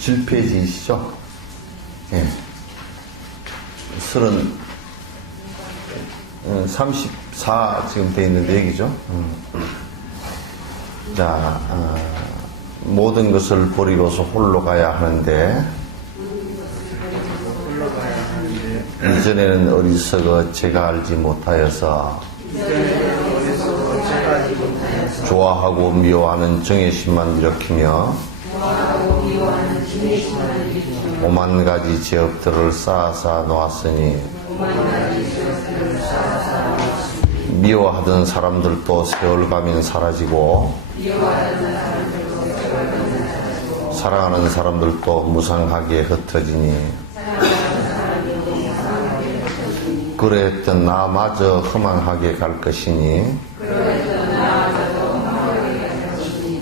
7페이지이시죠? 예. 34 지금 돼 있는데 얘기죠. 자, 모든 것을 버리고서 홀로 가야 하는데, 이전에는 어리석어 제가 알지 못하여서 좋아하고 미워하는 정의심만 일으키며 오만 가지 죄업들을 쌓아 놓았으니 미워하던 사람들도 세월 가면 사라지고 사랑하는 사람들도 무상하게 흩어지니 그러했던 나마저 허망하게 갈 것이니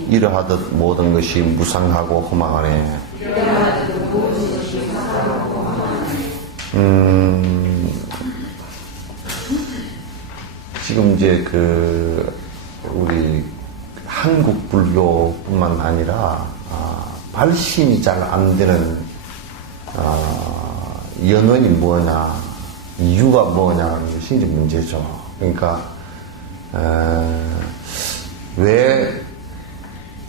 이러하듯 모든 것이 무상하고 허망하네. 지금 이제 우리 한국 불교뿐만 아니라 발심이 잘 안 되는 연원이 뭐냐, 이유가 뭐냐는 것이 이제 문제죠. 그러니까 왜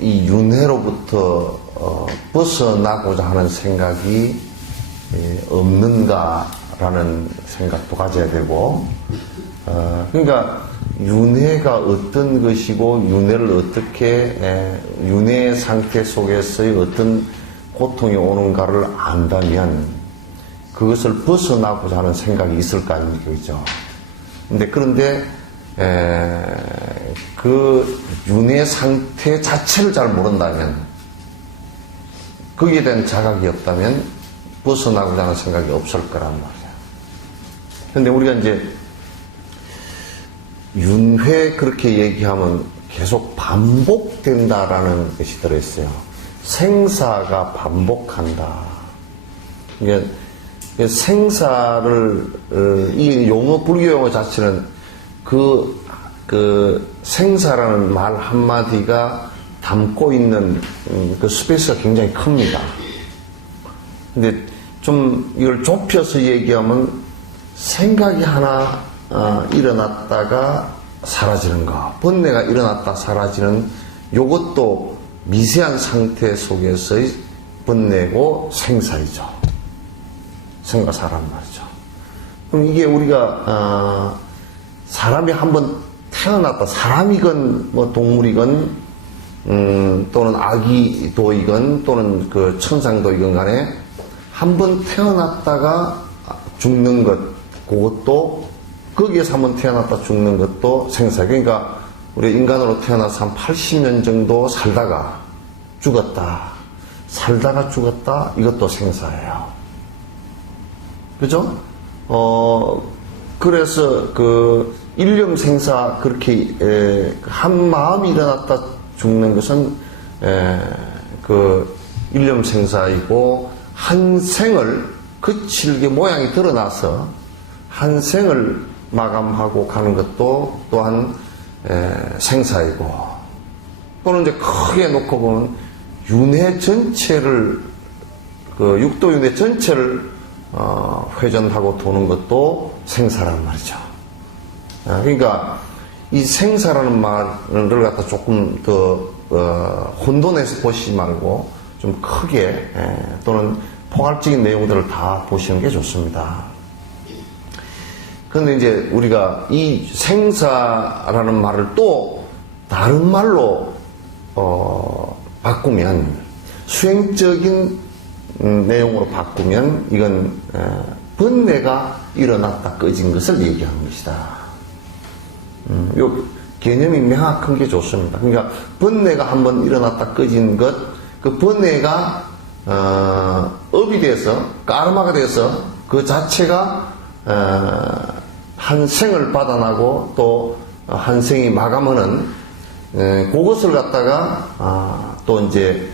이 윤회로부터 벗어나고자 하는 생각이 없는가라는 생각도 가져야 되고, 그러니까 윤회가 어떤 것이고 윤회를 어떻게 윤회 상태 속에서의 어떤 고통이 오는가를 안다면 그것을 벗어나고자 하는 생각이 있을 거 아닙니까? 그죠? 그런데 그 윤회 상태 자체를 잘 모른다면, 거기에 대한 자각이 없다면 벗어나고자 하는 생각이 없을 거란 말이야. 그런데 우리가 이제 윤회 그렇게 얘기하면 계속 반복된다라는 것이 들어있어요. 생사가 반복한다. 이게 생사를, 이 용어, 불교 용어 자체는 그 생사라는 말 한마디가 담고 있는 그 스페이스가 굉장히 큽니다. 근데 좀 이걸 좁혀서 얘기하면 생각이 하나 일어났다가 사라지는 거, 번뇌가 일어났다 사라지는 요것도 미세한 상태 속에서의 번뇌고 생사이죠. 생과 사람 말이죠. 그럼 이게 우리가 사람이 한번 태어났다, 사람이건 뭐 동물이건 또는 아기도이건 또는 그 천상도이건 간에 한번 태어났다가 죽는 것, 그것도 거기에서 한번 태어났다 죽는 것도 생사. 그러니까 우리 인간으로 태어나서 한 80년 정도 살다가 죽었다, 살다가 죽었다, 이것도 생사예요. 그죠? 그래서 일념 생사, 그렇게 한 마음이 일어났다 죽는 것은 일념 생사이고, 한 생을 그칠게 모양이 드러나서 한 생을 마감하고 가는 것도 또한 생사이고, 또는 이제 크게 놓고 보면 윤회 전체를, 육도 윤회 전체를 회전하고 도는 것도 생사란 말이죠. 그러니까 이 생사라는 말을 갖다 조금 더 혼돈해서 보시지 말고 좀 크게 또는 포괄적인 내용들을 다 보시는 게 좋습니다. 그런데 이제 우리가 이 생사라는 말을 또 다른 말로 바꾸면, 수행적인 내용으로 바꾸면 이건 번뇌가 일어났다 꺼진 것을 얘기하는 것이다. 요 개념이 명확한 게 좋습니다. 그러니까 번뇌가 한번 일어났다 꺼진 것, 그 번뇌가 업이 돼서 까르마가 돼서 그 자체가 한 생을 받아나고 또 한 생이 마감하는 그것을 갖다가 또 이제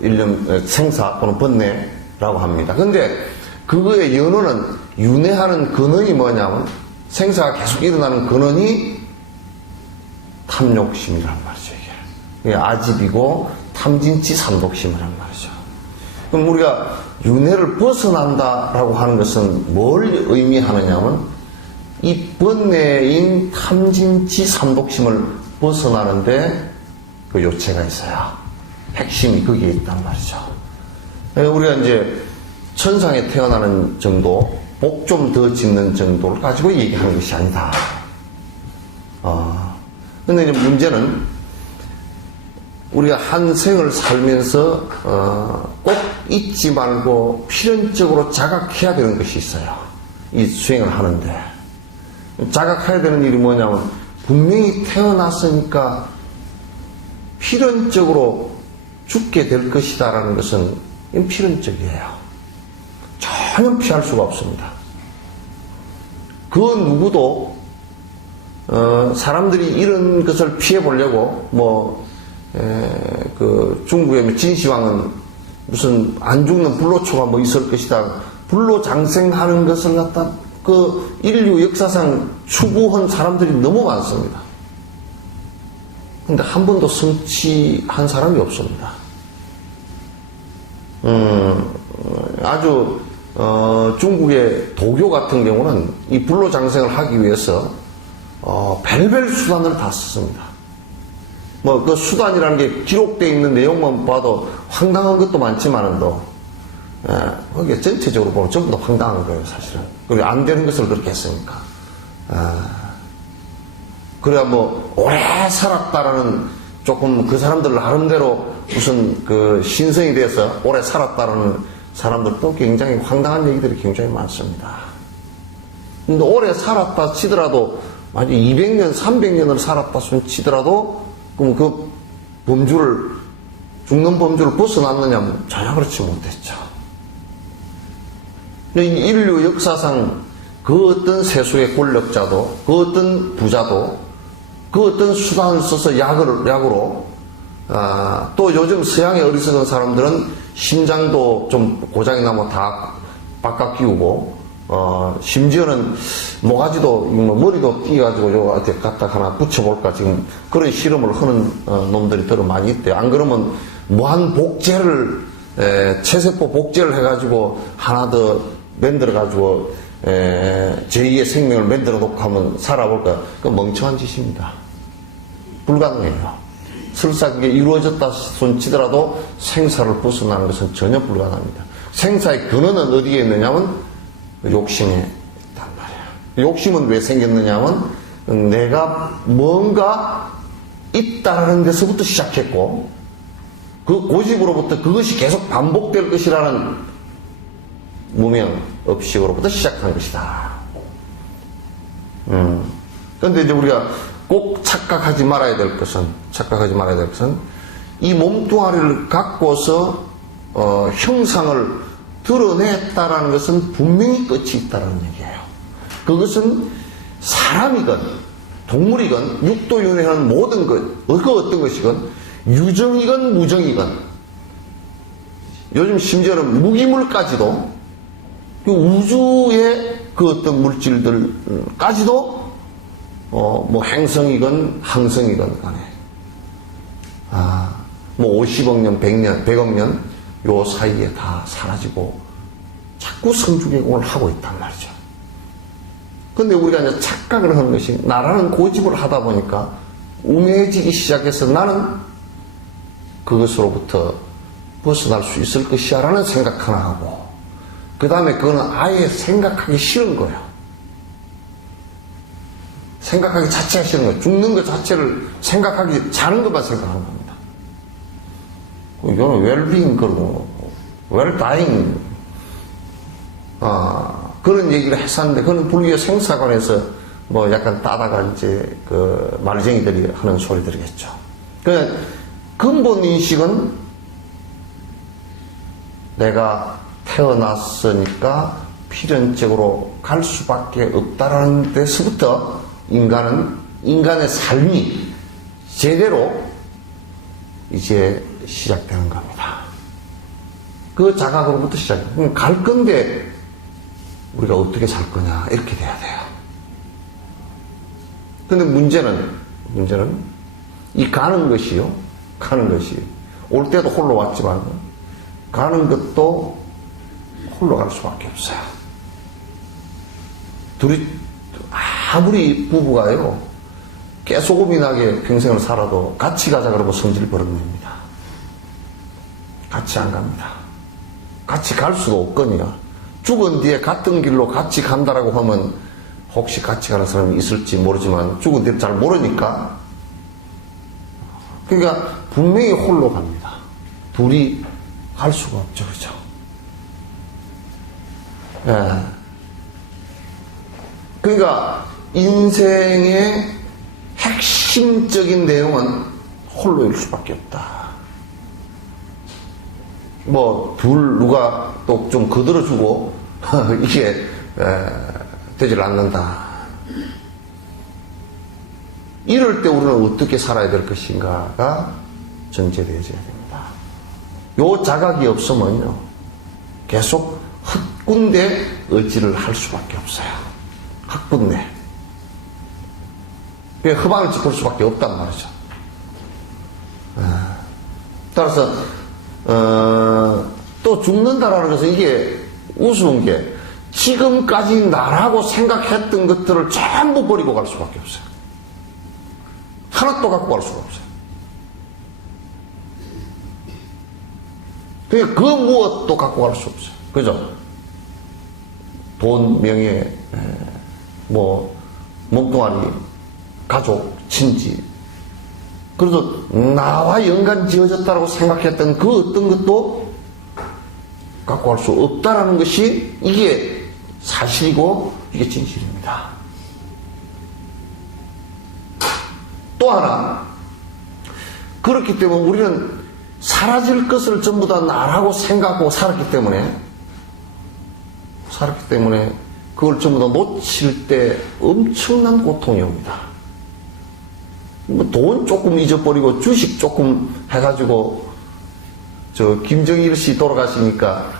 일념 생사 또는 번뇌라고 합니다. 근데 그거의 연원은, 윤회하는 근원이 뭐냐면, 생사가 계속 일어나는 근원이 탐욕심이란 말이죠. 이게 아집이고 탐진치 삼독심이란 말이죠. 그럼 우리가 윤회를 벗어난다라고 하는 것은 뭘 의미하느냐면 이 번뇌인 탐진치 삼독심을 벗어나는데 그 요체가 있어요. 핵심이 거기에 있단 말이죠. 우리가 이제 천상에 태어나는 정도, 복 좀 더 짓는 정도를 가지고 얘기하는 것이 아니다. 근데 이제 문제는 우리가 한 생을 살면서 꼭 잊지 말고 필연적으로 자각해야 되는 것이 있어요. 이 수행을 하는데 자각해야 되는 일이 뭐냐면 분명히 태어났으니까 필연적으로 죽게 될 것이다라는 것은 필연적이에요. 전혀 피할 수가 없습니다. 그 누구도 사람들이 이런 것을 피해 보려고 그 중국의 진시황은 무슨 안 죽는 불로초가 있을 것이다. 불로장생하는 것을 갖다 그 인류 역사상 추구한 사람들이 너무 많습니다. 근데 한 번도 성취한 사람이 없습니다. 아주 중국의 도교 같은 경우는 이 불로장생을 하기 위해서 별별 수단을 다 썼습니다. 그 수단이라는 게 기록되어 있는 내용만 봐도 황당한 것도 많지만도 거기에 전체적으로 보면 전부 다 황당한 거예요, 사실은. 그리고 안 되는 것을 그렇게 했으니까. 그래야 오래 살았다라는 조금 그 사람들 나름대로 무슨 그 신성이 돼서 오래 살았다라는 사람들도 굉장히 황당한 얘기들이 굉장히 많습니다. 근데 오래 살았다 치더라도 만약 200년, 300년을 살았다 치더라도 그럼 그 범주를 죽는 범주를 벗어났느냐면 전혀 그렇지 못했죠. 인류 역사상 그 어떤 세속의 권력자도 그 어떤 부자도 그 어떤 수단을 써서 약으로 또 요즘 서양의 어리석은 사람들은 심장도 좀 고장이 나면 다 바깥 끼우고 심지어는 모가지도 머리도 띄가지고 요한테 갖다 하나 붙여볼까 지금 그런 실험을 하는 놈들이 더 많이 있대요. 안 그러면 무한 복제를 체세포 복제를 해가지고 하나 더 만들어가지고 제2의 생명을 만들어 놓고 하면 살아볼까? 그건 멍청한 짓입니다. 불가능해요. 설사 그게 이루어졌다 손치더라도 생사를 벗어나는 것은 전혀 불가능합니다. 생사의 근원은 어디에 있느냐면 욕심에 있단 말이야. 욕심은 왜 생겼느냐면 내가 뭔가 있다라는 데서부터 시작했고 그 고집으로부터 그것이 계속 반복될 것이라는 무명업식으로부터 시작한 것이다. 그런데 이제 우리가 꼭 착각하지 말아야 될 것은 이 몸뚱아리를 갖고서 형상을 드러냈다라는 것은 분명히 끝이 있다는 얘기예요. 그것은 사람이건 동물이건 육도윤회하는 모든 것, 그 어떤 것이건 유정이건 무정이건 요즘 심지어는 무기물까지도 그 우주의 그 어떤 물질들까지도 행성이건 항성이건 간에 50억 년, 100년, 100억 년 요 사이에 다 사라지고 자꾸 성주개공을 하고 있단 말이죠. 근데 우리가 이제 착각을 하는 것이 나라는 고집을 하다 보니까 우매해지기 시작해서 나는 그것으로부터 벗어날 수 있을 것이야 라는 생각 하나 하고 그 다음에 그거는 아예 생각하기 싫은 거예요. 생각하기 자체가 싫은 거예요. 죽는 것 자체를 생각하기, 자는 것만 생각하는 겁니다. 이거는 웰빙, 그러고, 웰다잉, 그런 얘기를 했었는데, 그건 불교의 생사관에서 약간 따다가 이제 말쟁이들이 하는 소리들이겠죠. 그러니까 근본 인식은 내가 태어났으니까 필연적으로 갈 수밖에 없다라는 데서부터 인간의 삶이 제대로 이제 시작되는 겁니다. 그 자각으로부터 시작해요. 갈 건데 우리가 어떻게 살 거냐 이렇게 돼야 돼요. 근데 문제는 이 가는 것이 올 때도 홀로 왔지만 가는 것도 홀로 갈 수밖에 없어요. 둘이 아무리 부부가요 깨소금이 나게 평생을 살아도 같이 가자 그러고 성질 버릇냅니다. 같이 안 갑니다. 같이 갈 수도 없거니와 죽은 뒤에 같은 길로 같이 간다라고 하면 혹시 같이 가는 사람이 있을지 모르지만 죽은 뒤에 잘 모르니까 그러니까 분명히 홀로 갑니다. 둘이 갈 수가 없죠. 그죠? 예. 그러니까 인생의 핵심적인 내용은 홀로일 수밖에 없다. 뭐 둘 누가 또 좀 거들어주고 이게 되질 않는다. 이럴 때 우리는 어떻게 살아야 될 것인가가 전제되어져야 됩니다. 요 자각이 없으면요 계속 헛군데 의지를 할 수밖에 없어요. 헛군데 흑반을 짚을 수밖에 없단 말이죠. 따라서 또 죽는다라는 것은 이게 우스운 게 지금까지 나라고 생각했던 것들을 전부 버리고 갈 수밖에 없어요. 하나도 갖고 갈 수가 없어요. 그러니까 그 무엇도 갖고 갈 수 없어요. 그죠? 돈, 명예, 뭐 몸뚱아리, 가족, 친지. 그래도 나와 연관 지어졌다고 생각했던 그 어떤 것도 갖고 갈 수 없다라는 것이 이게 사실이고 이게 진실입니다. 또 하나, 그렇기 때문에 우리는 사라질 것을 전부 다 나라고 생각하고 살았기 때문에 그걸 전부 다 놓칠 때 엄청난 고통이 옵니다. 뭐 돈 조금 잊어버리고 주식 조금 해가지고 저 김정일 씨 돌아가시니까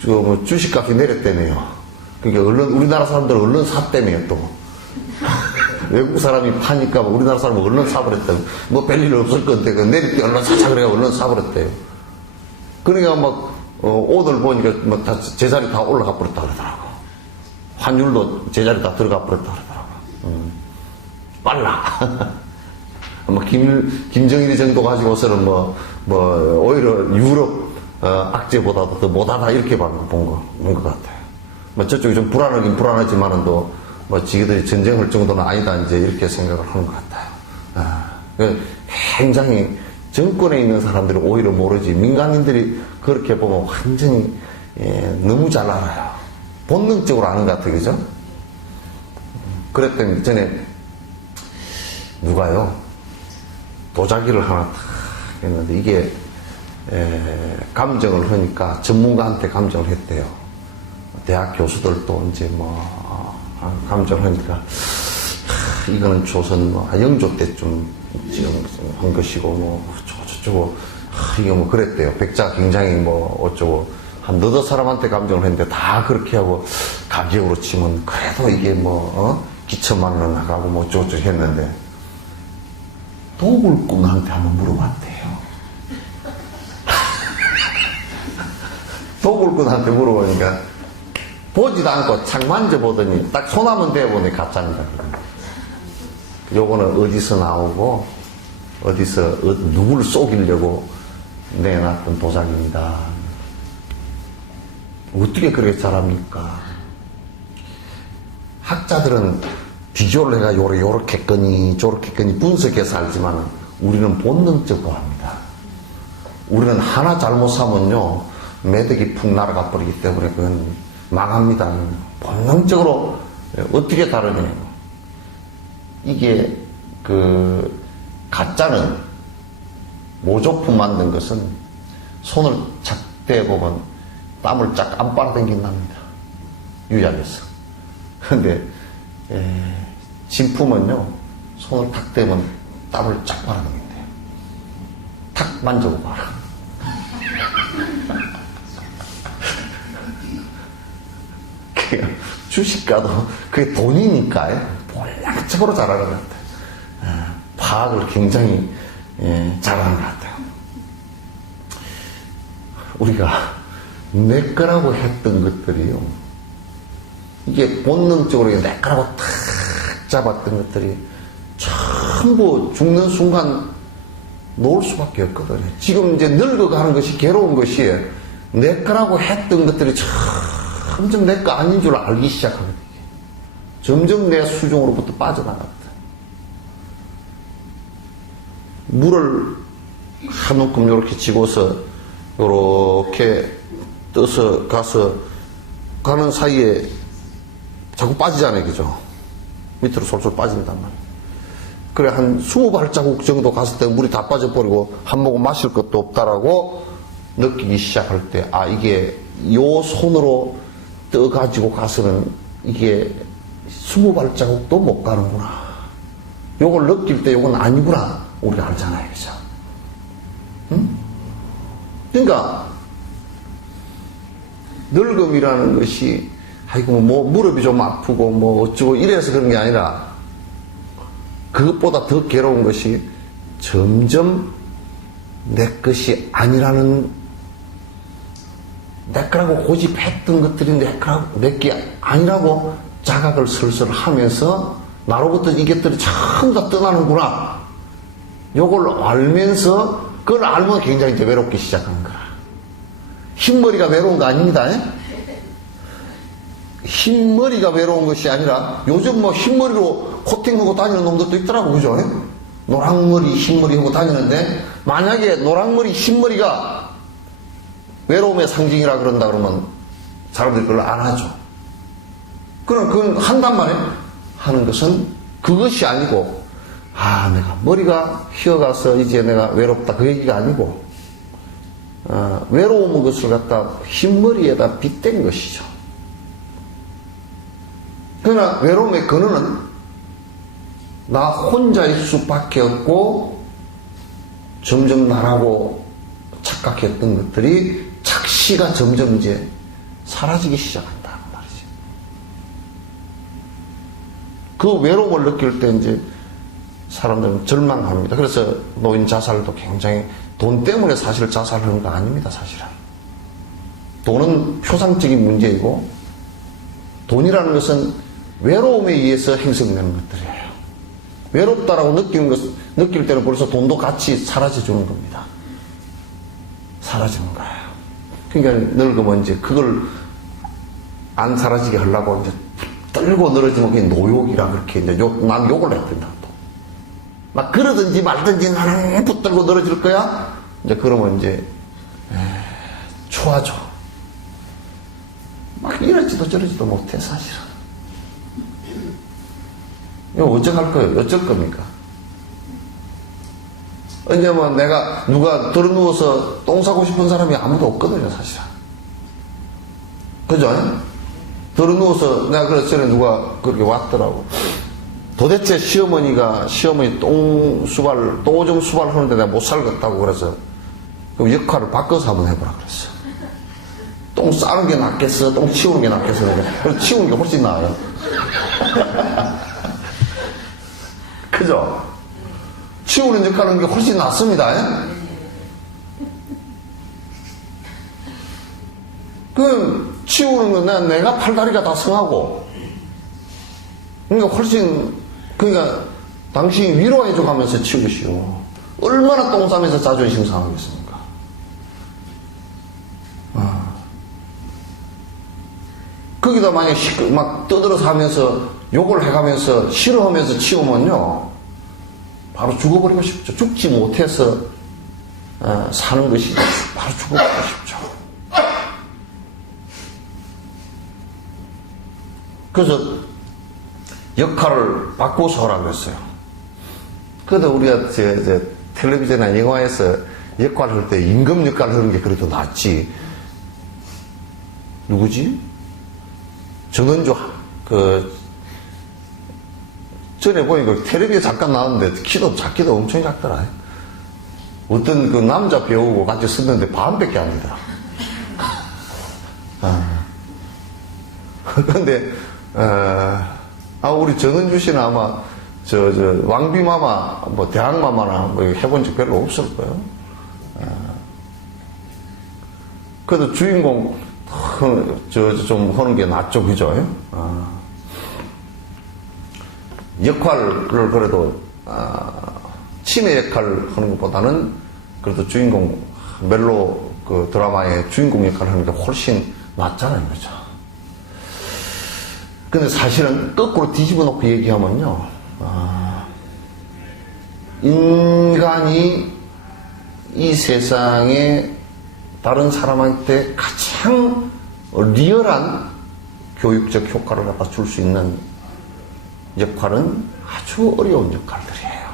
저 뭐 주식값이 내렸다며요. 그러니까 얼른 우리나라 사람들은 얼른 샀다며요 또. 외국 사람이 파니까 우리나라 사람은 얼른 사버렸다고. 뭐 별일 없을 건데 내릴 때 얼른 사자 그래가 얼른 사버렸대요. 그러니까 막 오늘 보니까 막 다 제자리 다 올라가 버렸다 그러더라고. 환율도 제자리 다 들어가 버렸다 그러더라고. 빨라. 뭐 김정일이 정도 가지고서는 뭐 오히려 유럽 악재보다도 더 못하다 이렇게 본 것 같아요. 뭐 저쪽이 좀 불안하긴 불안하지만은 또 뭐 지들이 전쟁할 정도는 아니다 이제 이렇게 생각을 하는 것 같아요. 굉장히 정권에 있는 사람들이 오히려 모르지 민간인들이 그렇게 보면 완전히 너무 잘 알아요. 본능적으로 아는 것 같아요. 그죠? 그랬더니 전에 누가요 도자기를 하나 탁 했는데 이게 감정을 하니까 전문가한테 감정을 했대요. 대학 교수들도 이제 뭐 감정을 하니까 이거는 조선 영조 때쯤 지금 한 것이고 뭐 저쩌고 이게 뭐 그랬대요. 백자 굉장히 뭐 어쩌고 한 너댓 사람한테 감정을 했는데 다 그렇게 하고 가격으로 치면 그래도 이게 뭐 기천만 원 나가고 뭐 어쩌고 했는데 도굴꾼한테 한번 물어봤대요. 도굴꾼한테 물어보니까 보지도 않고 착 만져보더니 딱 손 한번 대보니 가짜입니다. 요거는 어디서 나오고 어디서 누구를 속이려고 내놨던 도자기입니다. 어떻게 그렇게 잘합니까? 학자들은 비교를 해가 요렇게 끄니 저렇게 끄니 분석해서 알지만 우리는 본능적으로 합니다. 우리는 하나 잘못하면요 매덕이 푹 날아가 버리기 때문에 그건 망합니다. 본능적으로 어떻게 다르냐. 이게 가짜는 모조품 만든 것은 손을 착 대보면 땀을 쫙 안 빨아당긴답니다. 유약해서. 근데 진품은요 손을 탁 대면 땀을 쫙 빨아당긴대요. 탁 만져고 봐라. 주식가도 그게 돈이니까 본능적으로 잘하는 것 같아요. 파악을 굉장히 잘하는 것 같아요. 우리가 내 거라고 했던 것들이요. 이게 본능적으로 내 거라고 탁 잡았던 것들이 전부 죽는 순간 놓을 수밖에 없거든요. 지금 이제 늙어가는 것이 괴로운 것이 내 거라고 했던 것들이 점점 내 거 아닌 줄 알기 시작하거든요. 점점 내 수중으로부터 빠져나갔다. 물을 한 움큼 이렇게 집어서 이렇게 떠서 가서 가는 사이에 자꾸 빠지잖아요. 그죠? 밑으로 솔솔 빠진단 말이에요. 그래, 한 20발자국 정도 갔을 때 물이 다 빠져버리고 한 모금 마실 것도 없다라고 느끼기 시작할 때, 아, 이게 요 손으로 떠가지고 가서는 이게 20발자국도 못 가는구나. 요걸 느낄 때 요건 아니구나. 우리가 알잖아요. 그죠? 응? 그러니까, 늙음이라는 것이, 아이고, 뭐, 무릎이 좀 아프고, 뭐, 어쩌고 이래서 그런 게 아니라, 그것보다 더 괴로운 것이 점점 내 것이 아니라는, 내 거라고 고집했던 것들이 내게 아니라고 자각을 슬슬 하면서 나로부터 이것들이 전부 다 떠나는구나. 요걸 알면서 그걸 알면 굉장히 이제 외롭기 시작하는 거야. 흰머리가 외로운 거 아닙니다. 흰머리가 외로운 것이 아니라 요즘 뭐 흰머리로 코팅하고 다니는 놈들도 있더라고. 그죠? 노랑머리, 흰머리 하고 다니는데 만약에 노랑머리, 흰머리가 외로움의 상징이라 그런다 그러면 사람들이 그걸 안 하죠. 그럼 그건 한단 말이에요. 하는 것은 그것이 아니고, 아, 내가 머리가 휘어가서 이제 내가 외롭다. 그 얘기가 아니고, 외로움은 것을 갖다 흰머리에다 빗댄 것이죠. 그러나 외로움의 근원은 나 혼자일 수밖에 없고 점점 나라고 착각했던 것들이 착시가 점점 이제 사라지기 시작한다 말이지. 그 외로움을 느낄 때 이제 사람들은 절망합니다. 그래서 노인 자살도 굉장히 돈 때문에 사실 자살하는 거 아닙니다. 사실은 돈은 표상적인 문제이고 돈이라는 것은 외로움에 의해서 형성되는 것들이에요. 외롭다라고 느낄 때는 벌써 돈도 같이 사라져주는 겁니다. 사라지는 거예요. 그러니까 늙으면 이제 그걸 안 사라지게 하려고 이제 떨고 늘어지면 그게 노욕이라 그렇게 이제 난 욕을 했던다. 막 그러든지 말든지 나는 붙들고 늘어질 거야? 이제 그러면 이제, 좋아져. 막 이러지도 저러지도 못해, 사실은. 이거 어쩌할 거예요? 어쩔 겁니까? 왜냐면 내가 누가 들어 누워서 똥 싸고 싶은 사람이 아무도 없거든요, 사실은. 그죠? 들어 누워서 내가 그래서 전에 누가 그렇게 왔더라고. 도대체 시어머니 똥오줌 수발 하는데 내가 못 살겠다고 그래서 그 역할을 바꿔서 한번 해보라 그랬어. 똥 싸는 게 낫겠어? 똥 치우는 게 낫겠어? 그래서 치우는 게 훨씬 나아요. 그죠? 치우는 역할은 게 훨씬 낫습니다. 그 치우는 건 내가 팔다리가 다 성하고, 그러니까 훨씬, 그러니까 당신이 위로해줘 가면서 치우시오. 얼마나 똥 싸면서 자존심 상하겠습니까? 거기다 만약에 막 떠들어서 하면서 욕을 해가면서 싫어하면서 치우면요, 바로 죽어버리고 싶죠. 죽지 못해서 사는 것이 바로 죽어버리고 싶죠. 그래서 역할을 바꿔서 하라고 그랬어요. 그래도 우리가 텔레비전이나 영화에서 역할을 할 때 임금 역할을 하는 게 그래도 낫지. 누구지? 정은주, 전에 보니까 텔레비에 잠깐 나왔는데 작기도 엄청 작더라. 어떤 그 남자 배우고 같이 썼는데 반밖에 안 되더라. 그런데, 우리 정은주 씨는 아마, 왕비마마, 뭐, 대학마마나 뭐, 해본 적 별로 없을 거예요. 그래도 주인공, 좀 하는 게 낫죠, 그죠? 역할을 그래도, 치매 역할을 하는 것보다는 그래도 주인공, 멜로 그 드라마의 주인공 역할을 하는 게 훨씬 낫잖아요, 그죠? 근데 사실은 거꾸로 뒤집어 놓고 얘기하면요, 인간이 이 세상에 다른 사람한테 가장 리얼한 교육적 효과를 갖다 줄 수 있는 역할은 아주 어려운 역할들이에요.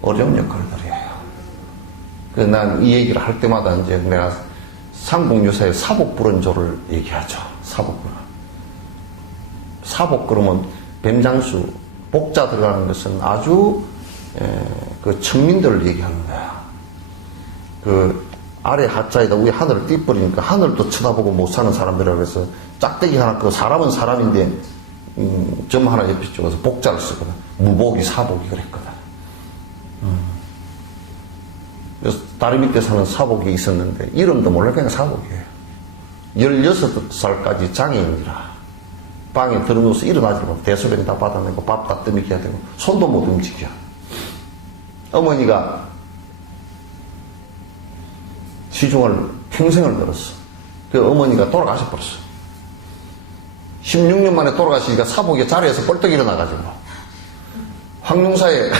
어려운 역할들이에요. 난 이 얘기를 할 때마다 이제 내가 삼국유사의 사복불원조를 얘기하죠. 사복불원. 사복 그러면 뱀장수, 복자 들어가는 것은 아주 그 천민들을 얘기하는 거야. 그 아래 하자에다 위에 하늘을 띄버리니까 하늘도 쳐다보고 못 사는 사람들이라 그래서 짝대기 하나 그 사람은 사람인데 점 하나 옆에 찍어서 복자를 쓰거든. 무복이 사복이 그랬거든. 그래서 다리 밑에 사는 사복이 있었는데 이름도 몰라 그냥 사복이에요. 16살까지 장애인이라 방에 들어누워서 일어나지 못하고 대소변 다 받아내고 밥 다 떠먹여야 되고 손도 못 움직여. 어머니가 시중을 평생을 들었어. 그 어머니가 돌아가셔버렸어. 16년 만에 돌아가시니까 사복이 자리에서 벌떡 일어나가지고 황룡사에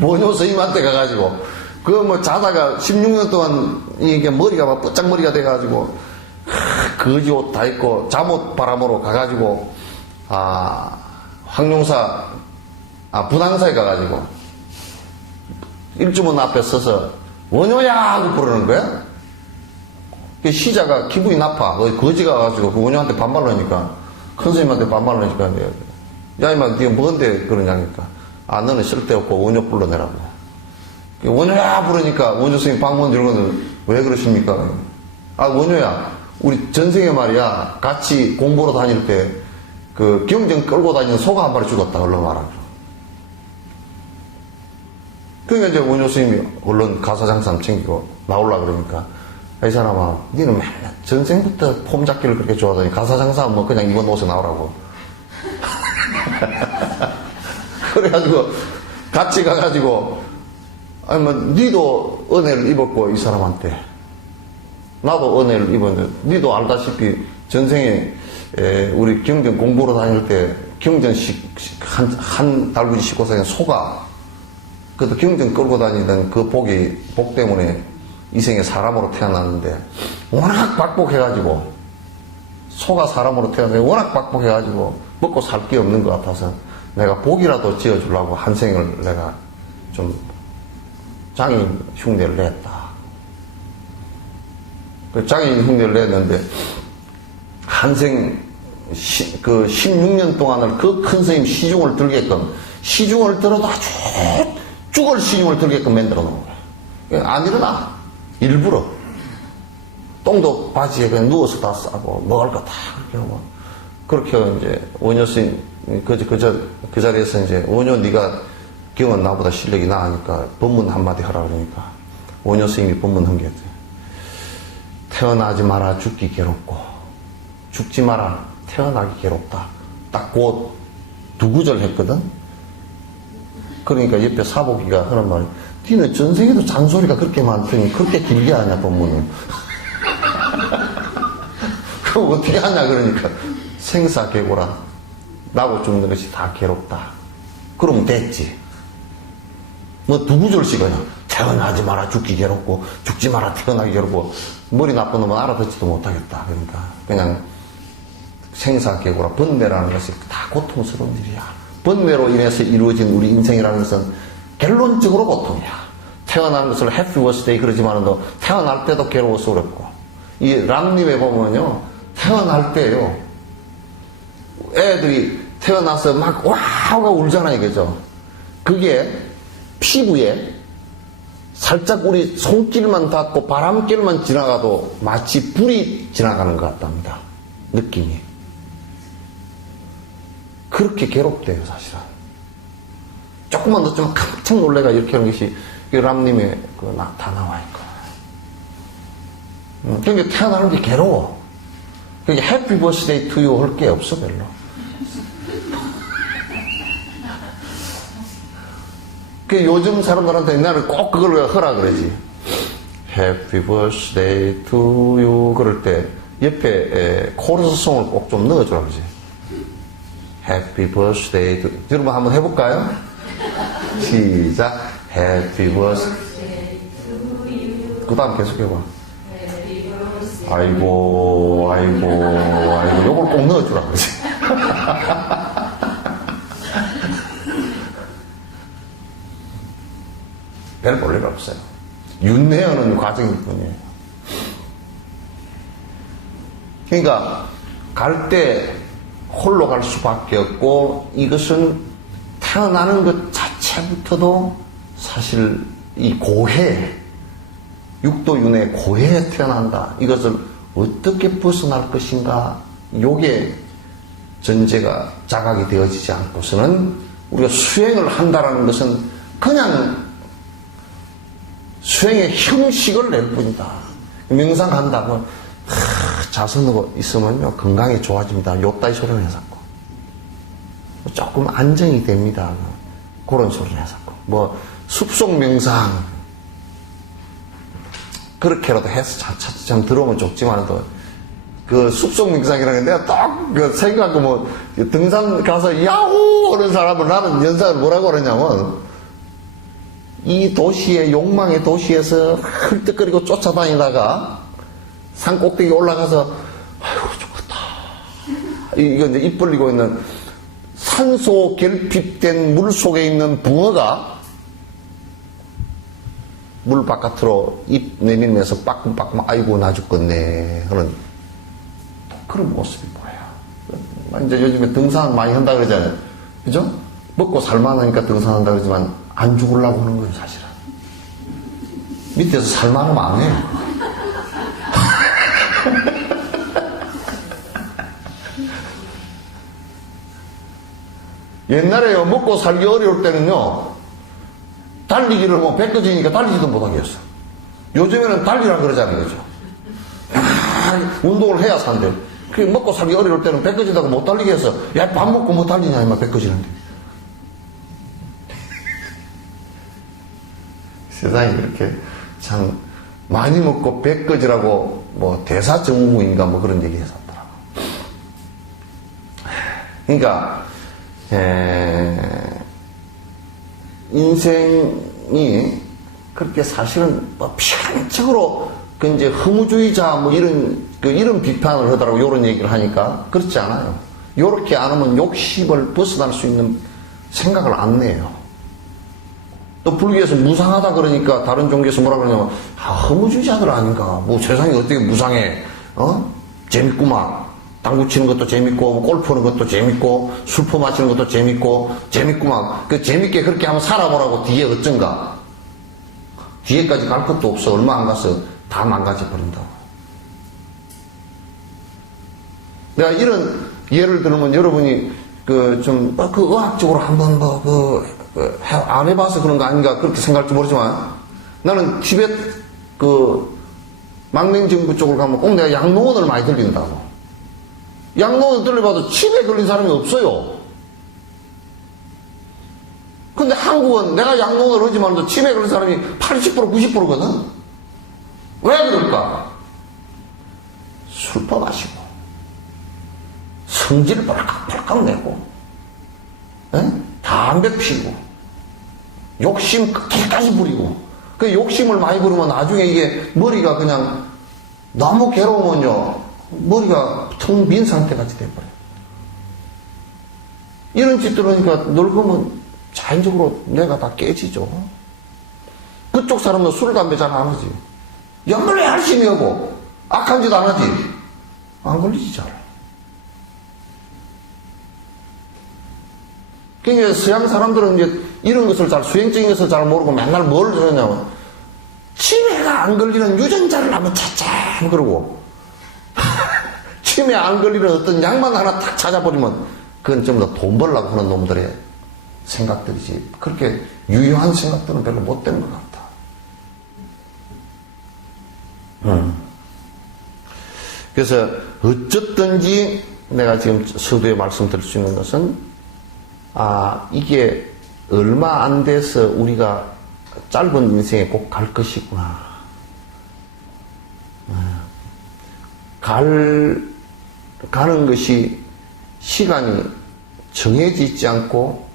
원효 스님한테 가가지고 그 뭐 자다가 16년 동안 이게 머리가 막 뻗짝 머리가 돼가지고 거지 옷 다 입고 잠옷 바람으로 가가지고 황룡사 분황사에 가가지고 일주문 앞에 서서 원효야 하고 부르는 거야. 그 시자가 기분이 나빠. 거지가 가가지고 그 원효한테 반말하니까 큰 스님한테 반말하니까 야 이마 네가 뭔데 그러냐니까 너는 쓸데없고 원효 불러내라고. 원효야 부르니까 원효 스님 방문 이러거든. 왜 그러십니까? 원효야 우리 전생에 말이야 같이 공부로 다닐 때 그 경정 끌고 다니는 소가 한 마리 죽었다. 얼른 와라. 그러니까 이제 원효 스님이 얼른 가사장삼 챙기고 나올라 그러니까 이 사람아 니는 맨날 전생부터 폼 잡기를 그렇게 좋아하더니 가사장삼 뭐 그냥 입은 옷에 나오라고. 그래가지고 같이 가가지고 니도 은혜를 입었고 이 사람한테 나도 은혜를 입었는데 니도 알다시피 전생에 우리 경전 공부로 다닐 때 경전식 한 달구지 싣고 다니는 소가 그래도 경전 끌고 다니던 그 복 때문에 이 생에 사람으로 태어났는데 워낙 박복해가지고 소가 사람으로 태어났는데 워낙 박복해가지고 먹고 살 게 없는 것 같아서 내가 복이라도 지어주려고 한 생을 내가 좀 장애인 흉내를 냈다. 그 장애인 흉내를 냈는데 한생 그 16년 동안을 그 큰 스님 시중을 들게끔 시중을 들어도 아주 죽을 시중을 들게끔 만들어 놓은 거야. 안 일어나. 일부러 똥도 바지에 그냥 누워서 다 싸고 먹을 거 다 그렇게 하고 그렇게 이제 원효 스님 그 자리에서 이제 원효 네가 경은 나보다 실력이 나으니까 법문 한마디 하라 그러니까 원효 스님이 법문한 게 태어나지 마라 죽기 괴롭고 죽지 마라 태어나기 괴롭다. 딱 그 두 구절 했거든. 그러니까 옆에 사복이가 하는 말이 니는 전생에도 잔소리가 그렇게 많더니 그렇게 길게 하냐 법문을. 그럼 어떻게 하냐 그러니까 생사계고라 나고 죽는 것이 다 괴롭다. 그러면 됐지. 뭐 두 구절씩 그냥 태어나지 마라 죽기 괴롭고 죽지 마라 태어나기 괴롭고 머리 나쁜 놈은 알아듣지도 못하겠다. 그러니까 그냥 생사계고라 번뇌라는 것이 다 고통스러운 일이야. 번뇌로 인해서 이루어진 우리 인생이라는 것은 결론적으로 고통이야. 태어난 것을 happy birthday 그러지만은 태어날 때도 괴로워서 어렵고 이 람님에 보면요 태어날 때요 애들이 태어나서 막 와우가 울잖아요. 그죠? 그게 피부에 살짝 우리 손길만 닿고 바람길만 지나가도 마치 불이 지나가는 것 같답니다. 느낌이. 그렇게 괴롭대요, 사실은. 조금만 늦으면 깜짝 놀래가 이렇게 하는 것이 특별함님의 다 나와 있고. 그러니까 태어나는 게 괴로워. 그러니까 해피 버스데이 투 유 할 게 없어, 별로. 그 요즘 사람들한테 옛날에 꼭 그걸 하라 그러지. 해피 버스데이 투 유 그럴 때 옆에 코러스송을 꼭 좀 넣어주라 그러지. 해피 버스데이 투 여러분 한번 해볼까요? 시작. 해피 버스데이 투 유 그 다음 계속 해봐. 아이고 요걸 꼭 넣어주라 그러지. 별 볼일 없어요. 윤회하는 과정일 뿐이에요. 그러니까 갈 때 홀로 갈 수밖에 없고, 이것은 태어나는 것 자체부터도 사실 이 고해, 육도윤회 고해에 태어난다. 이것을 어떻게 벗어날 것인가, 요게 전제가 자각이 되어지지 않고서는 우리가 수행을 한다는 것은 그냥 수행의 형식을 낼 뿐이다. 명상한다고 자선하고 있으면요 건강이 좋아집니다. 요따위 소리를 해서고 조금 안정이 됩니다. 그런 소리를 해서고 뭐 숲속 명상 그렇게라도 해서 참 들어오면 좋지만도 그 숲속 명상이라는 게 내가 딱 그 생각하고 뭐 등산 가서 야호 하는 사람을 나는 연상을 뭐라고 그러냐면 이 도시의 욕망의 도시에서 헐떡거리고 쫓아다니다가 산 꼭대기 올라가서 아이고 좋겠다. 이거 이제 입 벌리고 있는 산소 결핍된 물 속에 있는 붕어가 물 바깥으로 입 내밀면서 빠끔빠끔 아이고 나 죽겠네 하는 그런 모습이 보여요. 이제 요즘에 등산 많이 한다 그러잖아요. 그죠? 먹고 살만하니까 등산한다 그러지만 안 죽으려고 하는 거예요, 사실은. 밑에서 살만하면 안 해요. 옛날에요, 먹고 살기 어려울 때는요, 달리기를 뭐 배꺼지니까 달리지도 못하겠어. 요즘에는 달리라 그러잖아요, 그죠? 운동을 해야 산대. 그 먹고 살기 어려울 때는 배꺼지다가 못 달리게 해서, 야, 밥 먹고 못 달리냐, 이만 배꺼지는데. 세상이 그렇게 참 많이 먹고 배꺼지라고 뭐 대사증후군인가 뭐 그런 얘기 했었더라고. 그러니까 인생이 그렇게 사실은 뭐 편적으로 그 이제 허무주의자 뭐 이런 비판을 하더라고. 이런 얘기를 하니까 그렇지 않아요. 요렇게 안 하면 욕심을 벗어날 수 있는 생각을 안 내요. 또 불교에서 무상하다 그러니까 다른 종교에서 뭐라 그러냐면 허무주의자들 아닌가. 뭐 세상이 어떻게 무상해. 재밌구만. 당구 치는 것도 재밌고 뭐 골프 하는 것도 재밌고 술 마시는 것도 재밌구만. 그 재밌게 그렇게 한번 살아보라고. 뒤에 어쩐가. 뒤에까지 갈 것도 없어. 얼마 안 가서 다 망가져 버린다고. 내가 이런 예를 들면 여러분이 그 의학적으로 한번 안 해봐서 그런 거 아닌가 그렇게 생각할지 모르지만 나는 티벳 망명정부 쪽으로 가면 꼭 내가 양로원을 많이 들린다고. 양로원 들려봐도 치매에 걸린 사람이 없어요. 근데 한국은 내가 양로원을 하지만도 치매에 걸린 사람이 80% 90%거든. 왜 그럴까? 술 퍼마시고 성질을 벌컥벌컥 내고 담배 피고 욕심 끝까지 부리고 그 욕심을 많이 부르면 나중에 이게 머리가 그냥 너무 괴로우면요 머리가 텅 빈 상태같이 돼버려요. 이런 짓들 하니까 늙으면 자연적으로 뇌가 다 깨지죠. 그쪽 사람은 술 담배 잘 안 하지. 연말에 열심히 하고 악한 짓 안 하지. 안 걸리지 잘. 그러니까 서양 사람들은 이제 이런 것을 수행적인 것을 잘 모르고 맨날 뭘 하냐면 치매가 안 걸리는 유전자를 한번 찾자 그러고 치매 안 걸리는 어떤 약만 하나 딱 찾아버리면 그건 좀 더 돈 벌려고 하는 놈들의 생각들이지 그렇게 유효한 생각들은 별로 못 되는 것 같다. 그래서 어쨌든지 내가 지금 서두에 말씀드릴 수 있는 것은, 이게 얼마 안 돼서 우리가 짧은 인생에 꼭 갈 것이구나. 가는 것이 시간이 정해져 있지 않고,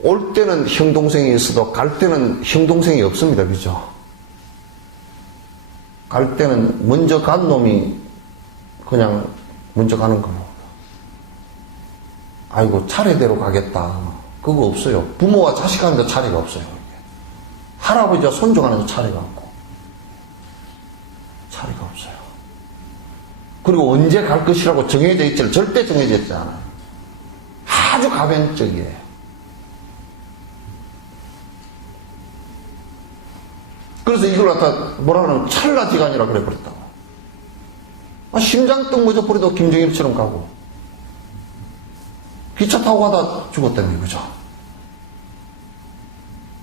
올 때는 형 동생이 있어도 갈 때는 형 동생이 없습니다. 그죠? 갈 때는 먼저 간 놈이 그냥 먼저 가는 거고. 아이고 차례대로 가겠다. 그거 없어요. 부모와 자식 간에도 차례가 없어요. 할아버지와 손주 간에도 차례가 없고. 차례가 없어요. 그리고 언제 갈 것이라고 정해져 있지, 절대 정해져 있지 않아요. 아주 가변적이에요. 그래서 이걸 갖다 뭐라 그러면 찰나지간이라 그래 버렸다고. 심장 뜬 버려도 김정일처럼 가고, 기차 타고 가다 죽었다며, 그죠?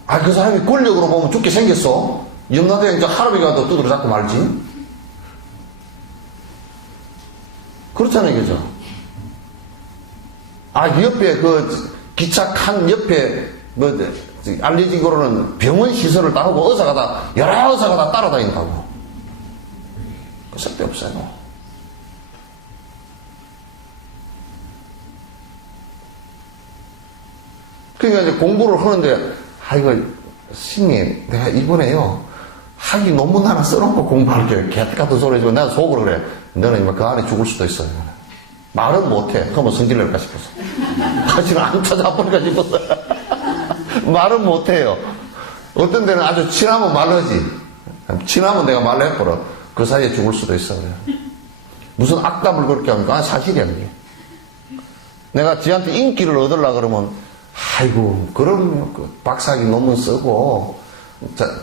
그 사람이 권력으로 보면 죽게 생겼어. 염라대왕 저 할아버지가 더 두드려 잡고 말지. 그렇잖아요, 그죠? 옆에 기차 칸 옆에 알려진 거로는 병원 시설을 따르고 의사가 여러 의사가 다 따라다닌다고. 쓸데없어요. 그러니까 이제 공부를 하는데, 이거, 스님, 내가 이번에요, 학위 논문 하나 써놓고 공부할게요. 개 같은 소리 해주고, 내가 속으로 그래. 너는 그 안에 죽을 수도 있어요. 말은 못해. 그러면 성질낼까 싶어서. 사실은 안 찾아볼까 싶어서. 말은 못해요. 어떤 데는 아주 친하면 말하지. 친하면 내가 말로 해버려. 그 사이에 죽을 수도 있어. 그래. 무슨 악담을 그렇게 합니까? 사실이야, 그게. 내가 지한테 인기를 얻으려고 그러면, 아이고, 그럼 박사학위 논문 쓰고,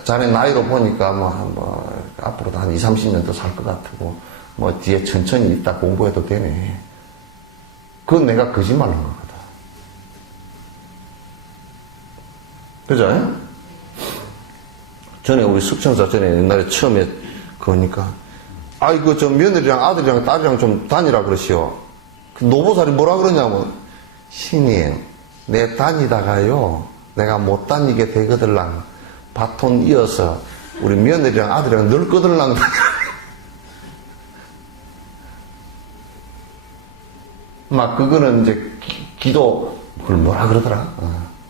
자네 나이로 보니까 앞으로도 한 20, 30년 더 살 것 같고, 뒤에 천천히 있다 공부해도 되네. 그건 내가 거짓말 한 거거든. 그죠? 전에 우리 숙청사 전에 옛날에 처음에 그러니까, 저 며느리랑 아들이랑 딸이랑 좀 다니라 그러시오. 그 노보살이 뭐라 그러냐면, 신님, 내 다니다가요, 내가 못 다니게 되거들랑, 바톤 이어서 우리 며느리랑 아들이랑 늙거들랑. 그거는 이제 기도, 그걸 뭐라 그러더라?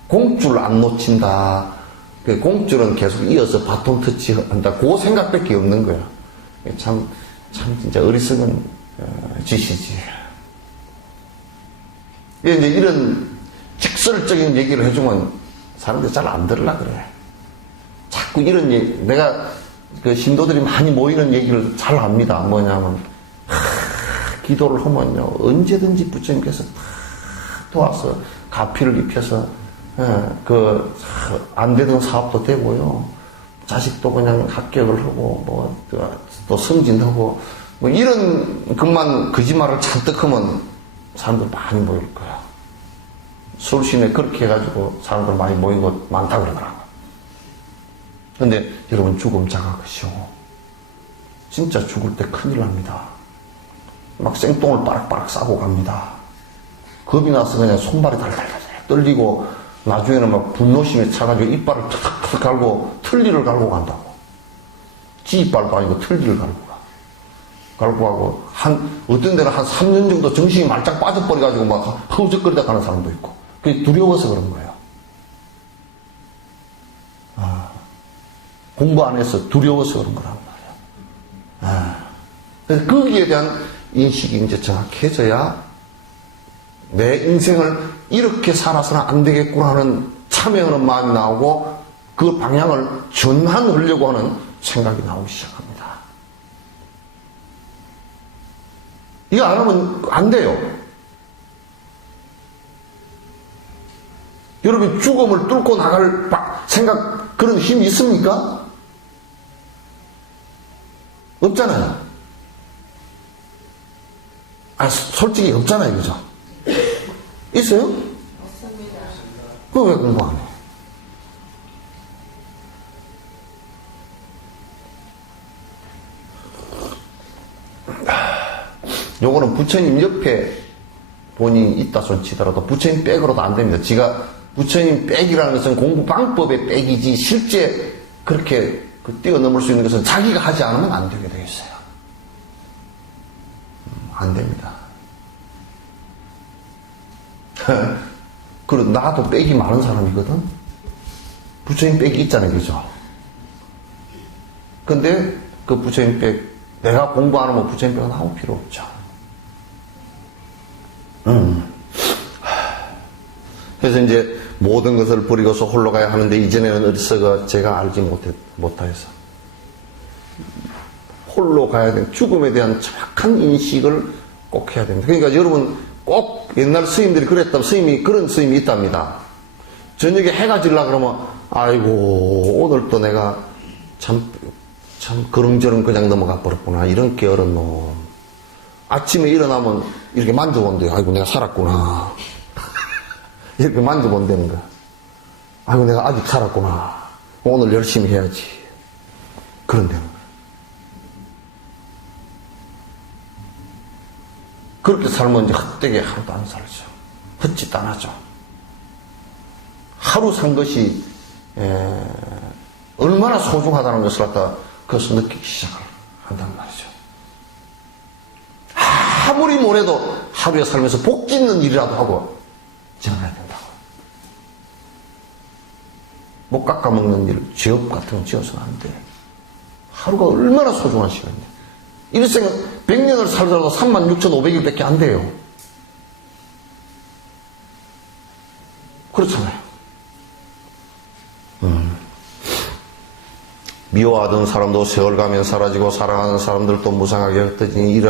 공줄 안 놓친다. 공줄은 계속 이어서 바톤 터치 한다. 그 생각밖에 없는 거야. 참 진짜 어리석은 짓이지. 이제 이런 직설적인 얘기를 해주면 사람들이 잘 안 들으려 그래. 자꾸 이런 얘기, 내가 신도들이 많이 모이는 얘기를 잘 합니다. 뭐냐면, 기도를 하면요, 언제든지 부처님께서 도와서 가피를 입혀서, 안 되던 사업도 되고요. 자식도 그냥 합격을 하고, 또 승진하고, 이런 것만 거짓말을 잔뜩 하면 사람들 많이 모일 거야. 서울시내 그렇게 해가지고 사람들 많이 모인 곳 많다 그러더라고. 근데 여러분, 죽음 자각하시오. 진짜 죽을 때 큰일 납니다. 막 생똥을 빠락빠락 싸고 갑니다. 겁이 나서 그냥 손발이 달달달 떨리고, 나중에는 막 분노심에 차가지고 이빨을 탁탁탁 갈고 틀니를 갈고 간다고. 지 이빨도 아니고 틀니를 갈고 가. 갈고 가고, 어떤 데는 한 3년 정도 정신이 말짝 빠져버려가지고 막 허우적거리다 가는 사람도 있고. 그게 두려워서 그런 거예요. 공부 안 해서 두려워서 그런 거란 말이야. 그래서 거기에 대한 인식이 이제 정확해져야 내 인생을 이렇게 살아서는 안 되겠구나 하는 참여하는 마음이 나오고, 그 방향을 전환하려고 하는 생각이 나오기 시작합니다. 이거 안 하면 안 돼요. 여러분, 죽음을 뚫고 나갈 생각, 그런 힘이 있습니까? 없잖아요. 솔직히 없잖아요, 그죠? 있어요? 없습니다. 그거 왜 공부 안 해? 요거는 부처님 옆에 본인이 있다 손 치더라도 부처님 백으로도 안 됩니다. 지가 부처님 백이라는 것은 공부 방법의 백이지 실제 그렇게 뛰어넘을 수 있는 것은 자기가 하지 않으면 안 되게 되어 있어요. 안 됩니다. 그리고 나도 백이 많은 사람이거든. 부처님 백이 있잖아요, 그죠? 근데 그 부처님 백, 내가 공부 안 하면 부처님 백은 아무 필요 없죠. 그래서 이제 모든 것을 버리고서 홀로 가야 하는데 이전에는 어디서 제가 알지 못해서 홀로 가야 돼. 죽음에 대한 정확한 인식을 꼭 해야 됩니다. 그러니까 여러분 꼭 옛날 스님들이 그랬다면 그런 스님이 있답니다. 저녁에 해가 질라 그러면 아이고 오늘 또 내가 참 그릉저릉 그냥 넘어가 버렸구나. 이런 게으른 놈. 아침에 일어나면 이렇게 만져본대요. 아이고 내가 살았구나. 이렇게 만져본다는 거야. 아이고 내가 아직 살았구나. 오늘 열심히 해야지. 그런다는 거야. 그렇게 살면 이제 헛되게 하루도 안 살죠. 헛짓 안 하죠. 하루 산 것이 얼마나 소중하다는 것을 갖다 그것을 느끼기 시작한단 말이죠. 아무리 뭐래도 하루에 살면서 복 짓는 일이라도 하고 지어야 된다고. 못 깎아먹는 일, 지업 같은 거 지어서는 안 돼. 하루가 얼마나 소중한 시간이야. 일생은 100년을 살더라도 36,500일밖에 안 돼요. 그렇잖아요. 미워하던 사람도 세월 가면 사라지고 사랑하는 사람들도 무상하게 흩어지니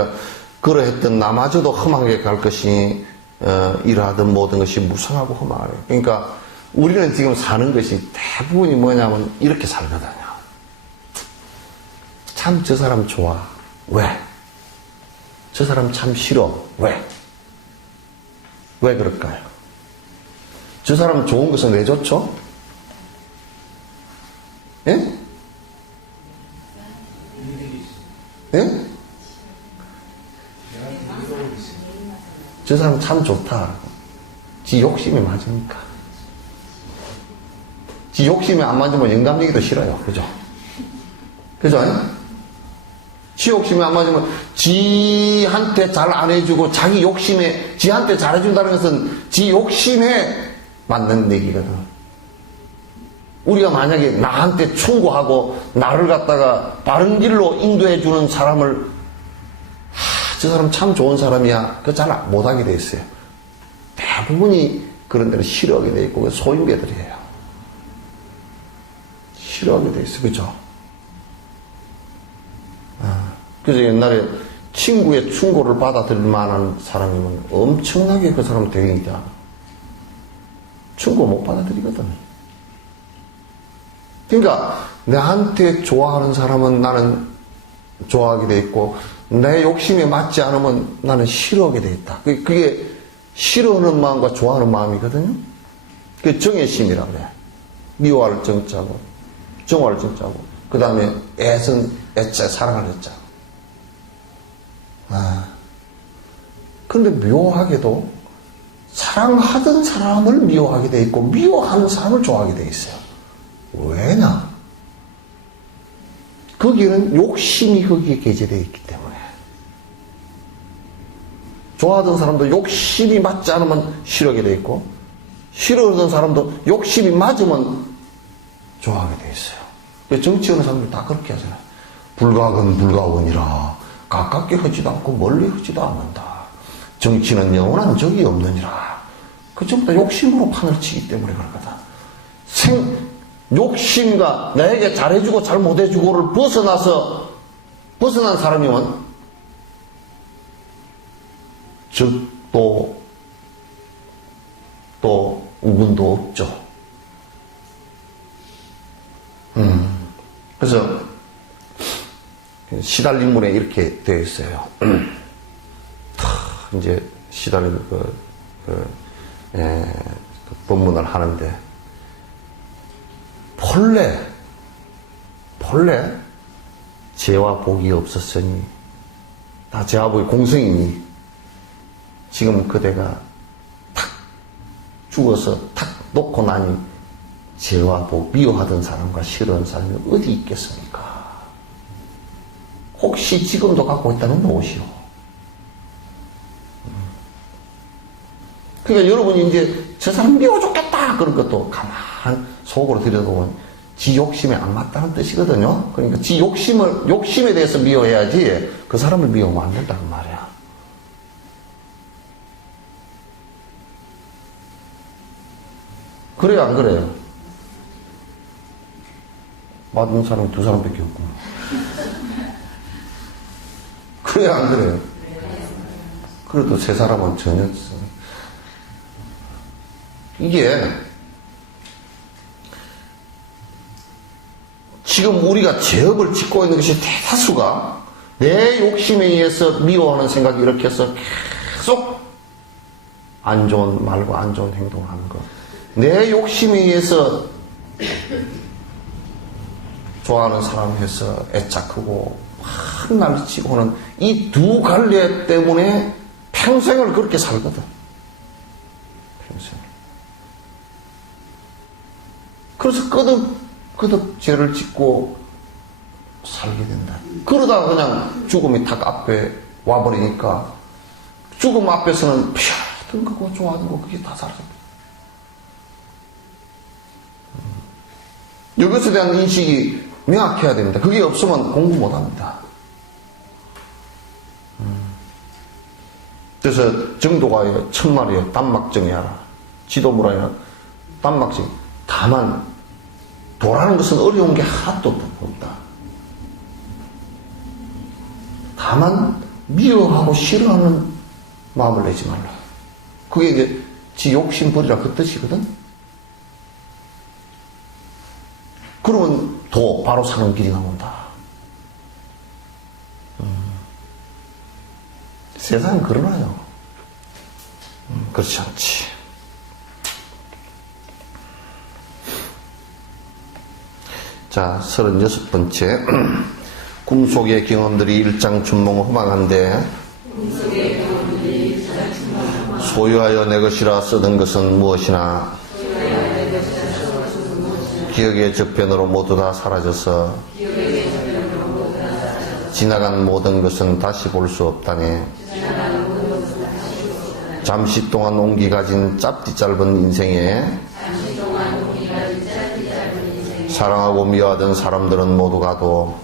그러했던 나마저도 험하게 갈 것이니 이러하던 모든 것이 무상하고 험하래. 그러니까 우리는 지금 사는 것이 대부분이 뭐냐면 이렇게 살거든요. 참 저 사람 좋아. 왜? 저 사람 참 싫어. 왜? 왜 그럴까요? 저 사람 좋은 것은 왜 좋죠? 예? 예? 저 사람 참 좋다. 지 욕심이 맞으니까. 지 욕심이 안 맞으면 영감되기도 싫어요. 그죠? 그죠? 지 욕심이 안 맞으면 지한테 잘 안 해주고 자기 욕심에 지한테 잘해준다는 것은 지 욕심에 맞는 얘기거든. 우리가 만약에 나한테 충고하고 나를 갖다가 바른 길로 인도해주는 사람을 저 사람 참 좋은 사람이야. 그거 잘 못하게 돼 있어요. 대부분이 그런 데를 싫어하게 돼 있고 소인배들이에요. 싫어하게 돼 있어요. 그죠? 그래서 옛날에 친구의 충고를 받아들일 만한 사람이면 엄청나게 그 사람 대인이다. 충고 못 받아들이거든. 그러니까 나한테 좋아하는 사람은 나는 좋아하게 돼 있고 내 욕심에 맞지 않으면 나는 싫어하게 돼 있다. 그게 싫어하는 마음과 좋아하는 마음이거든요. 그게 정의심이라고 그래. 미워할 정자고 정화할 정자고 그 다음에 애자 사랑할 애자. 그런데 묘하게도 사랑하던 사람을 미워하게 돼 있고 미워하는 사람을 좋아하게 돼 있어요. 왜냐? 거기에는 욕심이 거기에 게재되어 있기 때문에. 좋아하던 사람도 욕심이 맞지 않으면 싫어하게 돼 있고 싫어하던 사람도 욕심이 맞으면 좋아하게 돼 있어요. 정치하는 사람들 다 그렇게 하잖아요. 불가근 불가원이라 가깝게 하지도 않고 멀리 하지도 않는다. 정치는 영원한 적이 없느니라. 그 전부 다 욕심으로 판을 치기 때문에 그렇거든. 욕심과 나에게 잘해주고 잘 못해주고를 벗어난 사람이면 적도 또 우군도 없죠. 그래서 시달린 문에 이렇게 되어 있어요. 이제 시달린 그 법문을 하는데 본래 죄와 복이 없었으니 다 제 아버지 공생이니 지금 그대가 탁 죽어서 탁 놓고 나니 죄와 뭐 미워하던 사람과 싫어하는 사람이 어디 있겠습니까? 혹시 지금도 갖고 있다면 무엇이요? 그러니까 여러분이 이제 저 사람 미워 죽겠다 그런 것도 가만 속으로 들여다보면 지 욕심에 안 맞다는 뜻이거든요. 그러니까 지 욕심에 대해서 미워해야지 그 사람을 미워하면 안 된다는 말이야. 그래요, 안 그래요? 맞는 사람이 두 사람밖에 없구나. 그래요, 안 그래요? 그래도 세 사람은 전혀 없어. 이게 지금 우리가 죄업을 짓고 있는 것이 대다수가 내 욕심에 의해서 미워하는 생각이 이렇게 해서 계속 안 좋은 말과 안 좋은 행동을 하는 것. 내 욕심에 의해서 좋아하는 사람 해서 애착하고 막 난리치고는 이 두 갈래 때문에 평생을 그렇게 살거든. 평생. 그래서 끄덕 죄를 짓고 살게 된다. 그러다가 그냥 죽음이 탁 앞에 와버리니까 죽음 앞에서는 피하던 거고 좋아하는 거 그게 다 사라져. 이것에 대한 인식이 명확해야 됩니다. 그게 없으면 공부 못합니다. 그래서 정도가 천말이요. 땀막정이하라. 지도무라이나 땀막정. 다만 도라는 것은 어려운 게 하나도 없다. 다만 미워하고 싫어하는 마음을 내지 말라. 그게 이제 지 욕심 버리라 그 뜻이거든. 그러면 바로 사는 길이 나온다. 세상은 그러나요? 그렇지 않지. 자, 36번째. 꿈속의 경험들이 일장춘몽 허망한데 소유하여 내 것이라 쓰던 것은 무엇이나 기억의 저편으로 모두 다 사라져서 지나간 모든 것은 다시 볼 수 없다네. 잠시 동안 온기 가진 짧디 짧은 인생에 사랑하고 미워하던 사람들은 모두 가도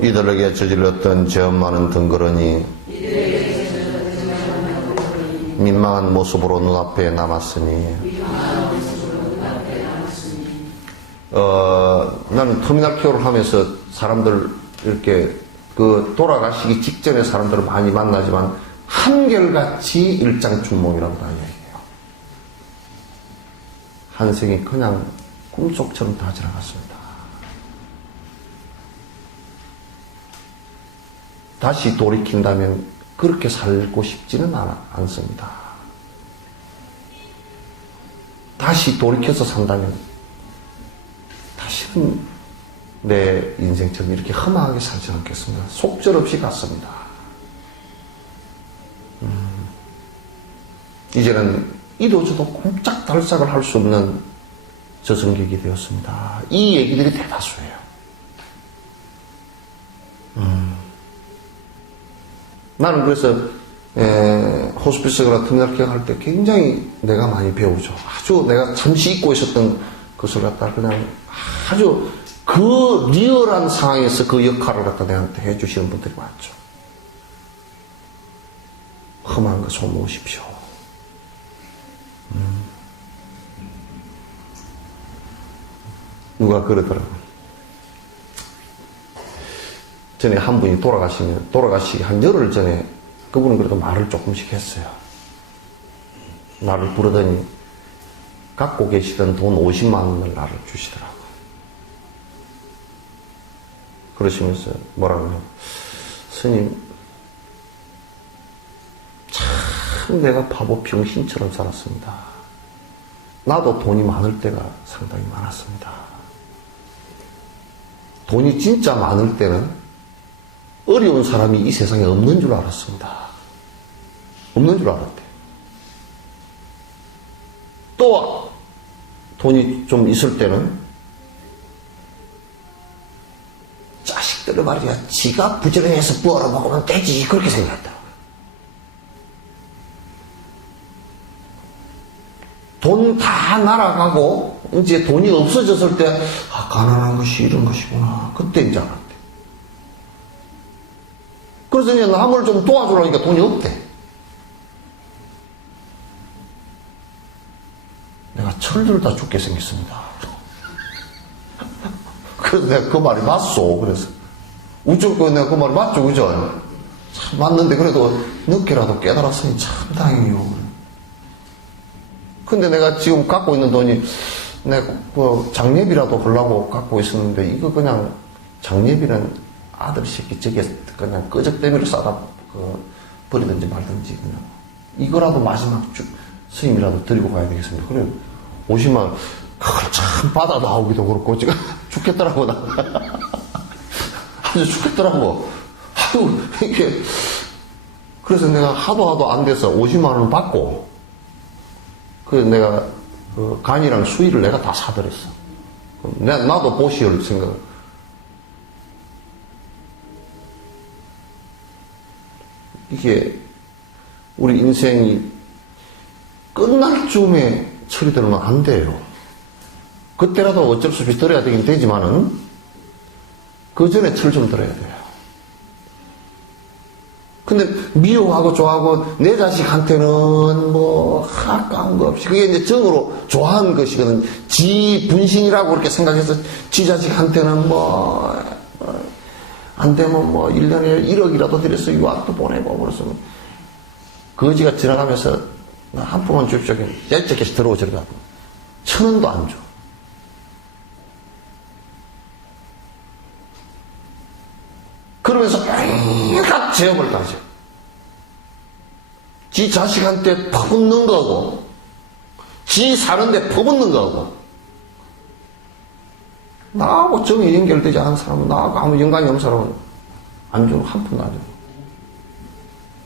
이들에게 저질렀던 죄업만은 덩그러니 민망한 모습으로 눈앞에 남았으니 나는 터미널 케어를 하면서 사람들 이렇게 돌아가시기 직전에 사람들을 많이 만나지만 한결같이 일장춘몽이라고 다 이야기해요. 한 생이 그냥 꿈속처럼 다 지나갔습니다. 다시 돌이킨다면 그렇게 살고 싶지는 않습니다. 다시 돌이켜서 산다면 다시는 내 인생처럼 이렇게 험하게 살지 않겠습니다. 속절없이 갔습니다. 이제는 이도저도 꼼짝달싹을 할 수 없는 저승객이 되었습니다. 이 얘기들이 대다수예요. 나는 그래서 호스피스 같은 날 할 때 굉장히 내가 많이 배우죠. 아주 내가 잠시 잊고 있었던 것을 갖다 그냥 아주 그 리얼한 상황에서 그 역할을 갖다 내한테 해주시는 분들이 많죠. 험한 거 소모으십시오. 누가 그러더라고요. 전에 한 분이 돌아가시기 한 열흘 전에 그분은 그래도 말을 조금씩 했어요. 나를 부르더니 갖고 계시던 돈 50만 원을 나를 주시더라고요. 그러시면서 뭐라고요? 스님, 참 내가 바보 병신처럼 살았습니다. 나도 돈이 많을 때가 상당히 많았습니다. 돈이 진짜 많을 때는 어려운 사람이 이 세상에 없는 줄 알았습니다. 없는 줄 알았대. 또 돈이 좀 있을 때는 자식들을 말이야 지가 부지런해서 부어라 먹으면 되지 그렇게 생각했더라고요. 돈 다 날아가고 이제 돈이 없어졌을 때 가난한 것이 이런 것이구나 그때 이제 알았대. 그래서 이제 남을 좀 도와주려니까 돈이 없대. 내가 철들다 죽게 생겼습니다. 그래서 내가 그 말이 맞소. 그래서 우쭈고 내가 그 말이 맞죠, 그죠? 참 맞는데 그래도 늦게라도 깨달았으니 참 다행이요. 근데 내가 지금 갖고 있는 돈이 내가 그 장례비라도 하려고 갖고 있었는데 이거 그냥 장례비는 아들 새끼 저게 그냥 끄적대미로 싸다 버리든지 말든지 그냥 이거라도 마지막 스님이라도 드리고 가야 되겠습니다. 그래 50만 원 그걸 참 받아 나오기도 그렇고 제가 죽겠더라고 나 아주 죽겠더라고. 아유 이게 그래서 내가 하도 안 돼서 50만 원을 받고 그래서 내가 그 간이랑 수의를 내가 다 사들였어. 나도 보시올 생각을. 이게 우리 인생이 끝날 쯤에 처리되면 안 돼요. 그때라도 어쩔 수 없이 들어야 되긴 되지만은 그 전에 철 좀 들어야 돼요. 근데 미워하고 좋아하고 내 자식한테는 뭐 아까운 거 없이 그게 이제 정으로 좋아하는 것이거든. 지 분신이라고 그렇게 생각해서 지 자식한테는 뭐 안 되면 뭐 1년에 1억이라도 들여서 유학도 보내고 그래서 거지가 지나가면서 나 한 푼만 줍쇼. 열적해서 들어오지라고 1,000원도 안 줘. 그러면서 온갖 제업을 가져. 지 자식한테 퍼붓는 거고 지 사는데 퍼붓는 거고 나하고 정이 연결되지 않은 사람은 나하고 아무 연관이 없는 사람은 안 주고 한 푼도 안 주고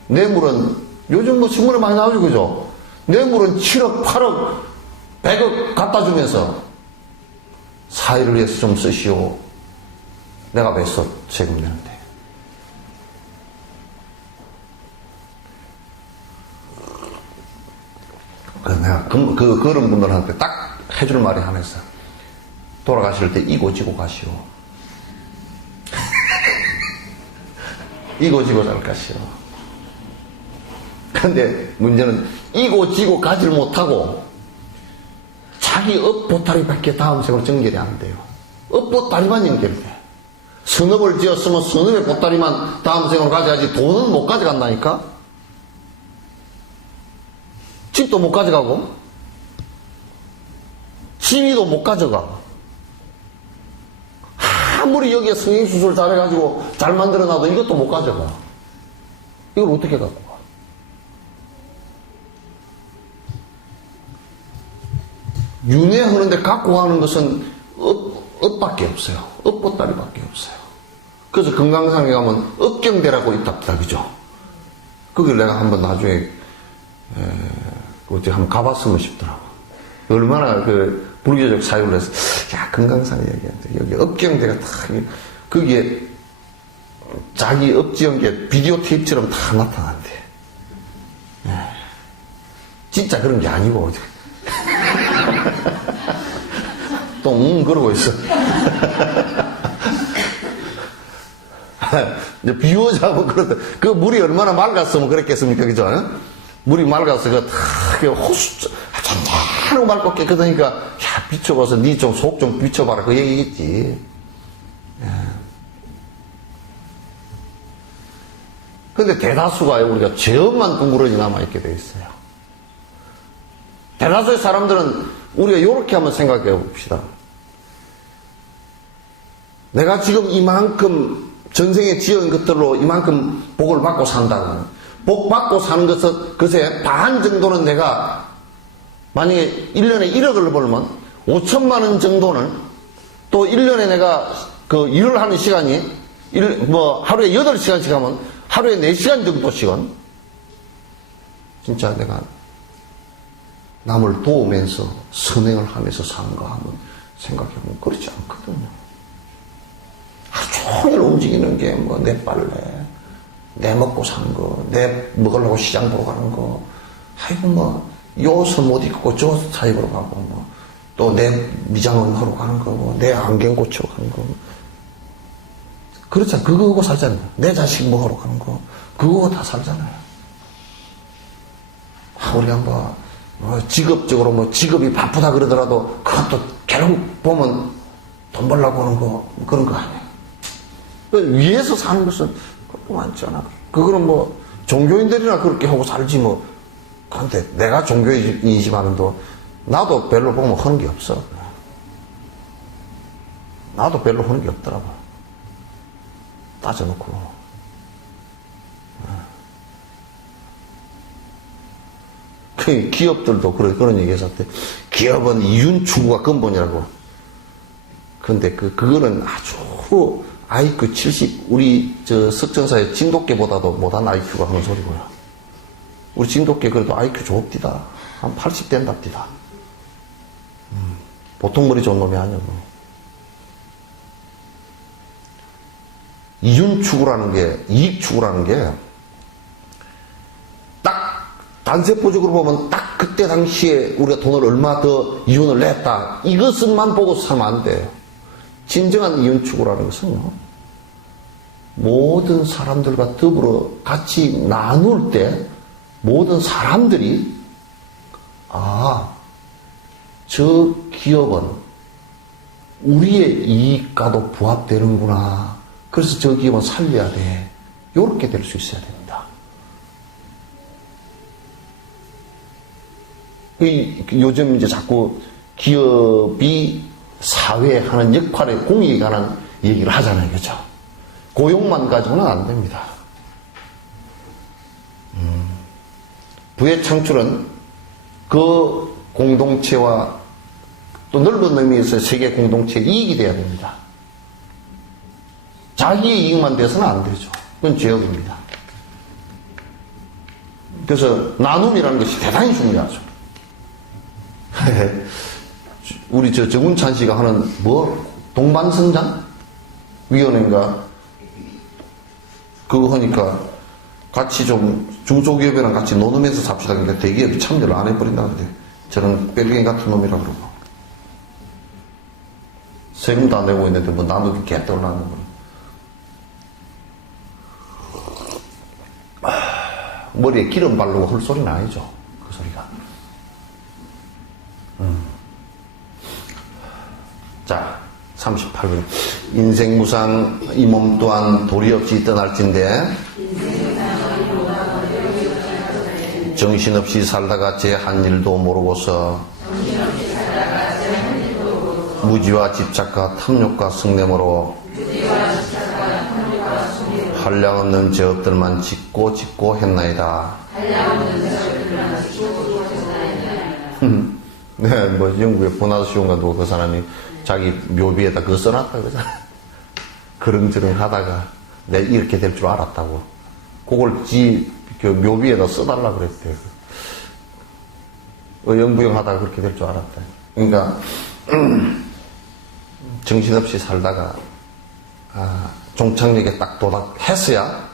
뇌물은 요즘 뭐 신문에 많이 나오죠 그죠? 뇌물은 7억 8억 100억 갖다 주면서 사회를 위해서 좀 쓰시오. 내가 왜 써? 세금 내는데. 그래서 내가 그런 분들한테 딱 해줄 말이 하나 있어. 돌아가실 때 이고지고 가시오. 이고지고 잘 가시오. 근데 문제는 이고지고 가지를 못하고 자기 업보따리밖에 다음 생으로 전결이 안 돼요. 업보따리만 연결돼. 선업을 지었으면 선업의 보따리만 다음 생으로 가져야지 돈은 못 가져간다니까? 집도 못 가져가고 지위도 못 가져가. 아무리 여기에 성형수술 잘해가지고 잘 만들어놔도 이것도 못 가져가. 이걸 어떻게 갖고 가? 윤회하는데 갖고 가는 것은 업밖에 없어요. 업보따리밖에 없어요. 그래서 금강산에 가면 업경대라고 있답니다. 그죠? 거기를 내가 한번 나중에 어떻게 한번 가봤으면 싶더라고. 얼마나 그 불교적 사유를 해서 야 금강산에 얘기하는데 여기 업경대가 다 거기에 자기 업지은 게 비디오 테이프처럼 다 나타난대. 진짜 그런 게 아니고 또 그러고 있어. 이제 비유자면 그렇다. 그 물이 얼마나 맑았으면 그랬겠습니까, 그죠? 물이 맑아서 다 호수 잔잔하고 맑고 깨끗하니까 야 비춰봐서 니 좀 속 좀 비춰봐라 그 얘기겠지. 근데 대다수가 우리가 죄업만 둥그러니 남아있게 돼 있어요. 대다수의 사람들은 우리가 이렇게 한번 생각해 봅시다. 내가 지금 이만큼 전생에 지은 것들로 이만큼 복을 받고 산다는 복 받고 사는 것에 반 정도는 내가 만약에 1년에 1억을 벌면 5천만 원 정도는 또 1년에 내가 그 일을 하는 시간이 하루에 8시간씩 하면 하루에 4시간 정도씩은 진짜 내가 남을 도우면서 선행을 하면서 사는가 하면 생각해보면 그렇지 않거든요. 하루 종일 움직이는 게 내 빨래, 내 먹고 사는 거, 내 먹으려고 시장 보러 가는 거, 아이고 이 옷을 못 입고 저 사입으로 가고 또 내 미장원 하러 가는 거, 내 안경 고치러 가는 거. 그렇잖아. 그거 하고 살잖아요. 내 자식 뭐 하러 가는 거, 그거 하고 다 살잖아요. 우리가 직업적으로 직업이 바쁘다 그러더라도 그것도 결국 보면 돈 벌려고 하는 거, 그런 거 아니에요. 위에서 사는 것은 그렇게 많잖아. 그거는 종교인들이나 그렇게 하고 살지 그런데 내가 종교인이지만도 나도 별로 보면 하는 게 없어. 나도 별로 하는 게 없더라고. 따져놓고. 기업들도 그런 얘기 했었대. 기업은 이윤 추구가 근본이라고. 근데 그거는 아주 IQ 70, 우리 석전사의 진돗개보다도 못한 IQ가 하는 소리고요. 우리 진돗개 그래도 IQ 좋읍디다. 한 80 된답디다. 보통 머리 좋은 놈이 아니야. 이윤 추구라는 게, 이익 추구라는 게, 딱, 단세포적으로 보면 딱 그때 당시에 우리가 돈을 얼마 더 이윤을 냈다. 이것만 보고 살면 안 돼요. 진정한 이윤 추구라는 것은요, 모든 사람들과 더불어 같이 나눌 때, 모든 사람들이, 저 기업은 우리의 이익과도 부합되는구나. 그래서 저 기업은 살려야 돼. 요렇게 될 수 있어야 됩니다. 요즘 이제 자꾸 기업이 사회에 하는 역할의 공익에 관한 얘기를 하잖아요. 그죠? 고용만 가지고는 안 됩니다. 부의 창출은 그 공동체와 또 넓은 의미에서 세계 공동체의 이익이 돼야 됩니다. 자기의 이익만 돼서는 안 되죠. 그건 죄업입니다. 그래서 나눔이라는 것이 대단히 중요하죠. 우리 정운찬 씨가 하는 동반성장 위원회인가 그거 하니까 같이 좀 중소기업이랑 같이 노누면서 삽시다. 그러니까 대기업이 참여를 안 해버린다는데 저는 빼갱이 같은 놈이라 그러고 세금도 안 내고 있는데 나누기 개떨라는 거. 머리에 기름 바르고 할 소리는 아니죠. 그 소리가. 자, 38분. 인생무상 이 몸 또한 도리 없이 떠날진데 정신없이 살다가 제 한 일도 모르고서 무지와 집착과 탐욕과 성냄으로 한량없는 죄업들만 짓고 했나이다. 네, 영국의 보나시온가 누가 그 사람이 자기 묘비에다 그거 써놨다 그러잖아. 그릉저릉 하다가 내가 이렇게 될 줄 알았다고. 그걸 그 묘비에다 써달라 그랬대요. 영부영 하다가 그렇게 될 줄 알았다. 그러니까 정신없이 살다가 종착역에 딱 도달했어야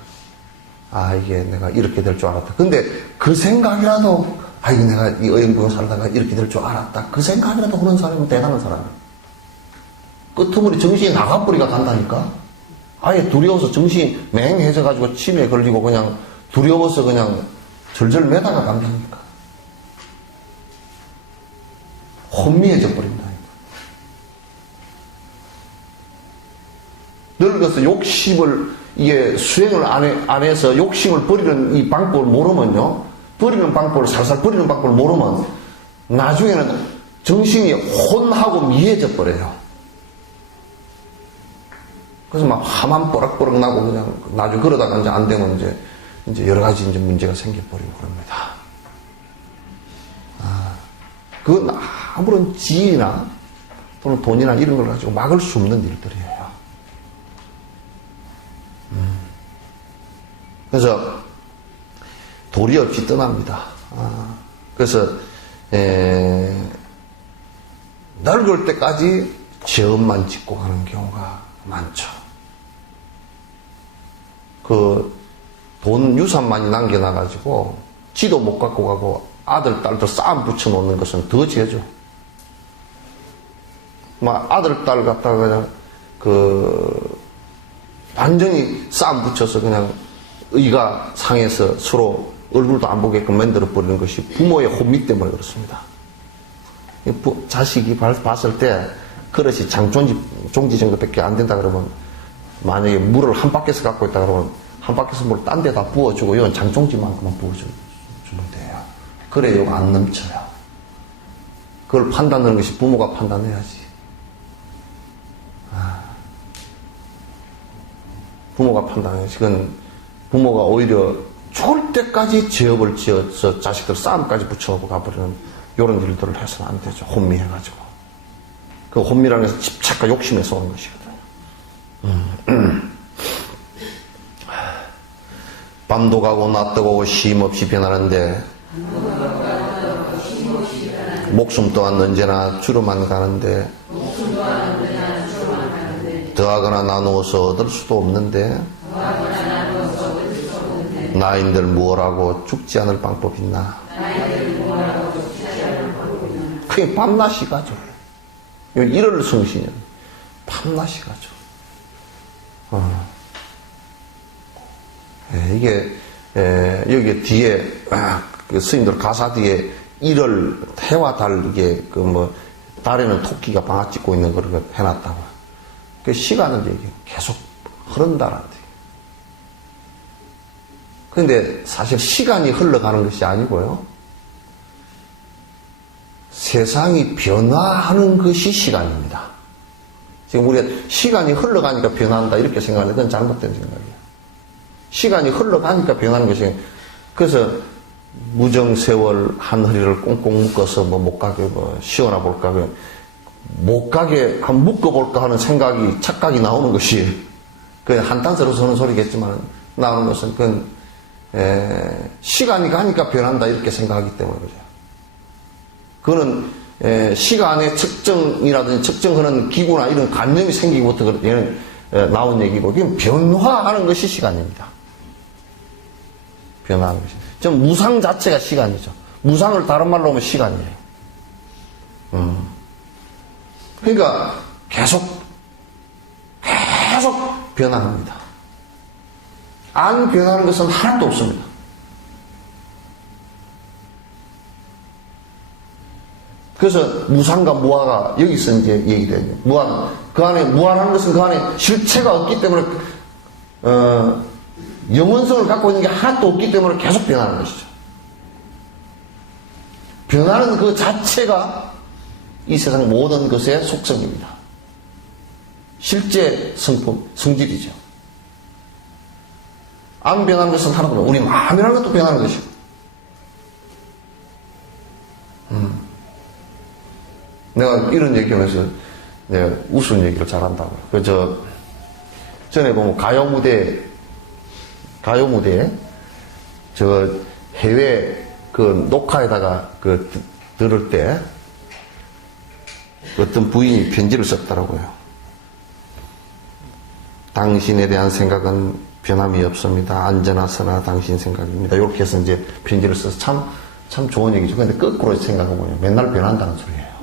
이게 내가 이렇게 될 줄 알았다. 근데 그 생각이라도 이거 내가 이 영부영 살다가 이렇게 될 줄 알았다. 그 생각이라도 그런 사람은 대단한 사람이에요. 끄트머리 정신이 나가버리가 간다니까. 아예 두려워서 정신이 맹해져가지고 치매에 걸리고 그냥 두려워서 그냥 절절 매다가 간다니까. 혼미해져 버린다니까. 늙어서 욕심을 이게 수행을 안 해서 욕심을 버리는 이 방법을 모르면요. 버리는 방법을 살살 버리는 방법을 모르면 나중에는 정신이 혼하고 미해져 버려요. 그래서 막 화만 뽀락뽀락 나고 그냥 나중에 그러다가 이제 안 되면 이제 여러 가지 이제 문제가 생겨버리고 그럽니다. 그건 아무런 지혜나 또는 돈이나 이런 걸 가지고 막을 수 없는 일들이에요. 그래서 도리 없이 떠납니다. 그래서 늙을 때까지 죄업만 짓고 가는 경우가 많죠. 돈 유산 많이 남겨놔가지고 지도 못 갖고 가고 아들, 딸도 싸움 붙여놓는 것은 더 죄죠. 막 아들, 딸 갖다가 그냥 완전히 싸움 붙여서 그냥 의가 상해서 서로 얼굴도 안 보게끔 만들어버리는 것이 부모의 혼미 때문에 그렇습니다. 자식이 봤을 때 그릇이 종지 정도밖에 안 된다 그러면, 만약에 물을 한 바퀴에서 갖고 있다 그러면 한 바퀴에서 물을 딴 데다 부어주고 이건 장종지만큼만 부어주면 돼요. 그래 이거 안 넘쳐요. 그걸 판단하는 것이 부모가 판단해야지. 부모가 판단해야지. 그건 부모가 오히려 죽을 때까지 죄업을 지어서 자식들 싸움까지 붙여놓고 가버리는 이런 일들을 해서는 안 되죠. 혼미해가지고. 그 혼미라는 것은 집착과 욕심에서 오는 것이거든요. 밤도 가고 낮도 가고 쉼없이 변하는데 목숨 또한 언제나 주로만 가는데 더하거나 나누어서 얻을 수도 없는데 나인들 무엇하고 죽지 않을 방법 있나? 그게 밤낮이 가죠. 일월 성신은 밤낮이 가죠. 이게 여기 뒤에 그 스님들 가사 뒤에 일월 해와 달 이게 달에는 토끼가 방아 찍고 있는 걸 해놨다고. 그 시간은 얘기 계속 흐른다라는 얘기. 그런데 사실 시간이 흘러가는 것이 아니고요. 세상이 변화하는 것이 시간입니다. 지금 우리가 시간이 흘러가니까 변한다 이렇게 생각하는데 그건 잘못된 생각이에요. 시간이 흘러가니까 변하는 것이, 그래서 무정세월 한 허리를 꽁꽁 묶어서 못 가게 쉬어나 볼까, 못 가게 한번 묶어볼까 하는 생각이, 착각이 나오는 것이, 그냥 한탄스러워서 하는 소리겠지만 나오는 것은 그건 시간이 가니까 변한다 이렇게 생각하기 때문에 그죠. 그거는 시간의 측정이라든지 측정하는 기구나 이런 관념이 생기기부터 얘는 나온 얘기고, 그건 변화하는 것이 시간입니다. 변화하는 것이. 좀 무상 자체가 시간이죠. 무상을 다른 말로 하면 시간이에요. 그러니까 계속 변화합니다. 안 변하는 것은 하나도 없습니다. 그래서 무상과 무아가 여기서 이제 얘기돼요. 무한, 그 안에, 무한하는 것은 그 안에 실체가 없기 때문에, 영원성을 갖고 있는 게 하나도 없기 때문에 계속 변하는 것이죠. 변하는 그 자체가 이 세상 모든 것의 속성입니다. 실제 성질이죠. 안 변하는 것은 하나도 없고, 우리 마음이라는 것도 변하는 것이고. 내가 이런 얘기하면서 내가 우스운 얘기를 잘한다고요. 전에 보면 가요 무대에 해외 녹화에다가 들을 때 어떤 부인이 편지를 썼더라고요. 당신에 대한 생각은 변함이 없습니다. 안전하서나 당신 생각입니다. 이렇게 해서 이제 편지를 써서 참 좋은 얘기죠. 근데 거꾸로 생각해보면 맨날 변한다는 소리예요.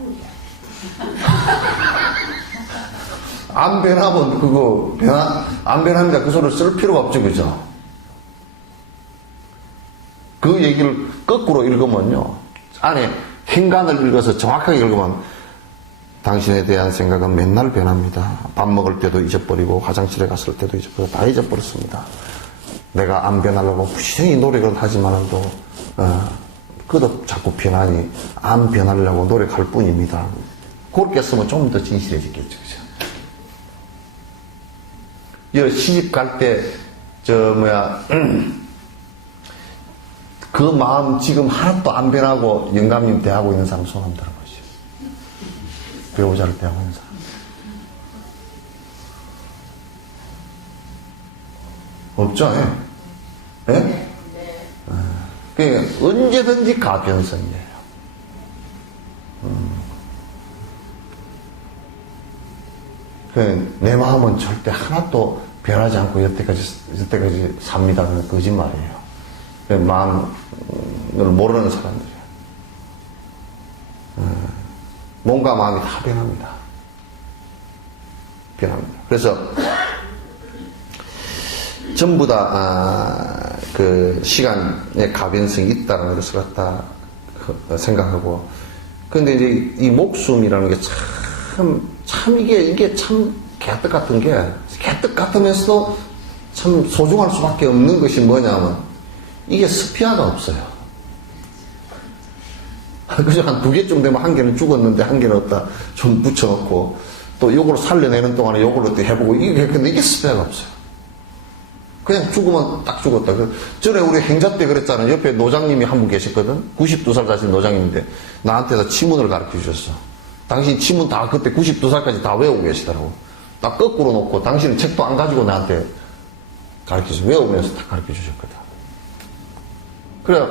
안 변하면 안 변합니다. 그 소리를 쓸 필요가 없죠. 그죠? 그 얘기를 거꾸로 읽으면요. 안에 행간을 읽어서 정확하게 읽으면 당신에 대한 생각은 맨날 변합니다. 밥 먹을 때도 잊어버리고 화장실에 갔을 때도 잊어버리고 다 잊어버렸습니다. 내가 안 변하려고 부지런히 노력을 하지만도 그도 자꾸 변하니 안 변하려고 노력할 뿐입니다. 그렇게 쓰면 좀 더 진실해지겠죠. 그죠? 시집 갈 때 그 마음 지금 하나도 안 변하고 영감님 대하고 있는 사람 손 한번 들어보시죠. 배우자를 대하고 있는 사람. 없죠. 예? 그러니까 언제든지 가변성이에요. 내 마음은 절대 하나도 변하지 않고 여태까지 삽니다. 그건 거짓말이에요. 마음을 모르는 사람들이에요. 몸과 마음이 다 변합니다. 그래서 전부 다 그 시간의 가변성이 있다는 것을 갖다 생각하고, 근데 이제 이 목숨이라는 게 참 이게 참 개떡 같은 게, 개떡 같으면서도 참 소중할 수밖에 없는 것이 뭐냐면, 이게 스피아가 없어요. 그저 한 2개쯤 되면 한 개는 죽었는데 한 개는 없다 좀 붙여놓고, 또 요걸 살려내는 동안에 요걸로 또 해보고, 근데 이게 스피아가 없어요. 그냥 죽으면 딱 죽었다. 전에 우리 행자 때 그랬잖아요. 옆에 노장님이 한 분 계셨거든. 92살 되신 노장님인데 나한테서 치문을 가르쳐 주셨어. 당신 치문 다 그때 92살까지 다 외우고 계시더라고. 딱 거꾸로 놓고 당신은 책도 안 가지고 나한테 가르쳐서 외우면서 다 가르쳐 주셨거든. 그래,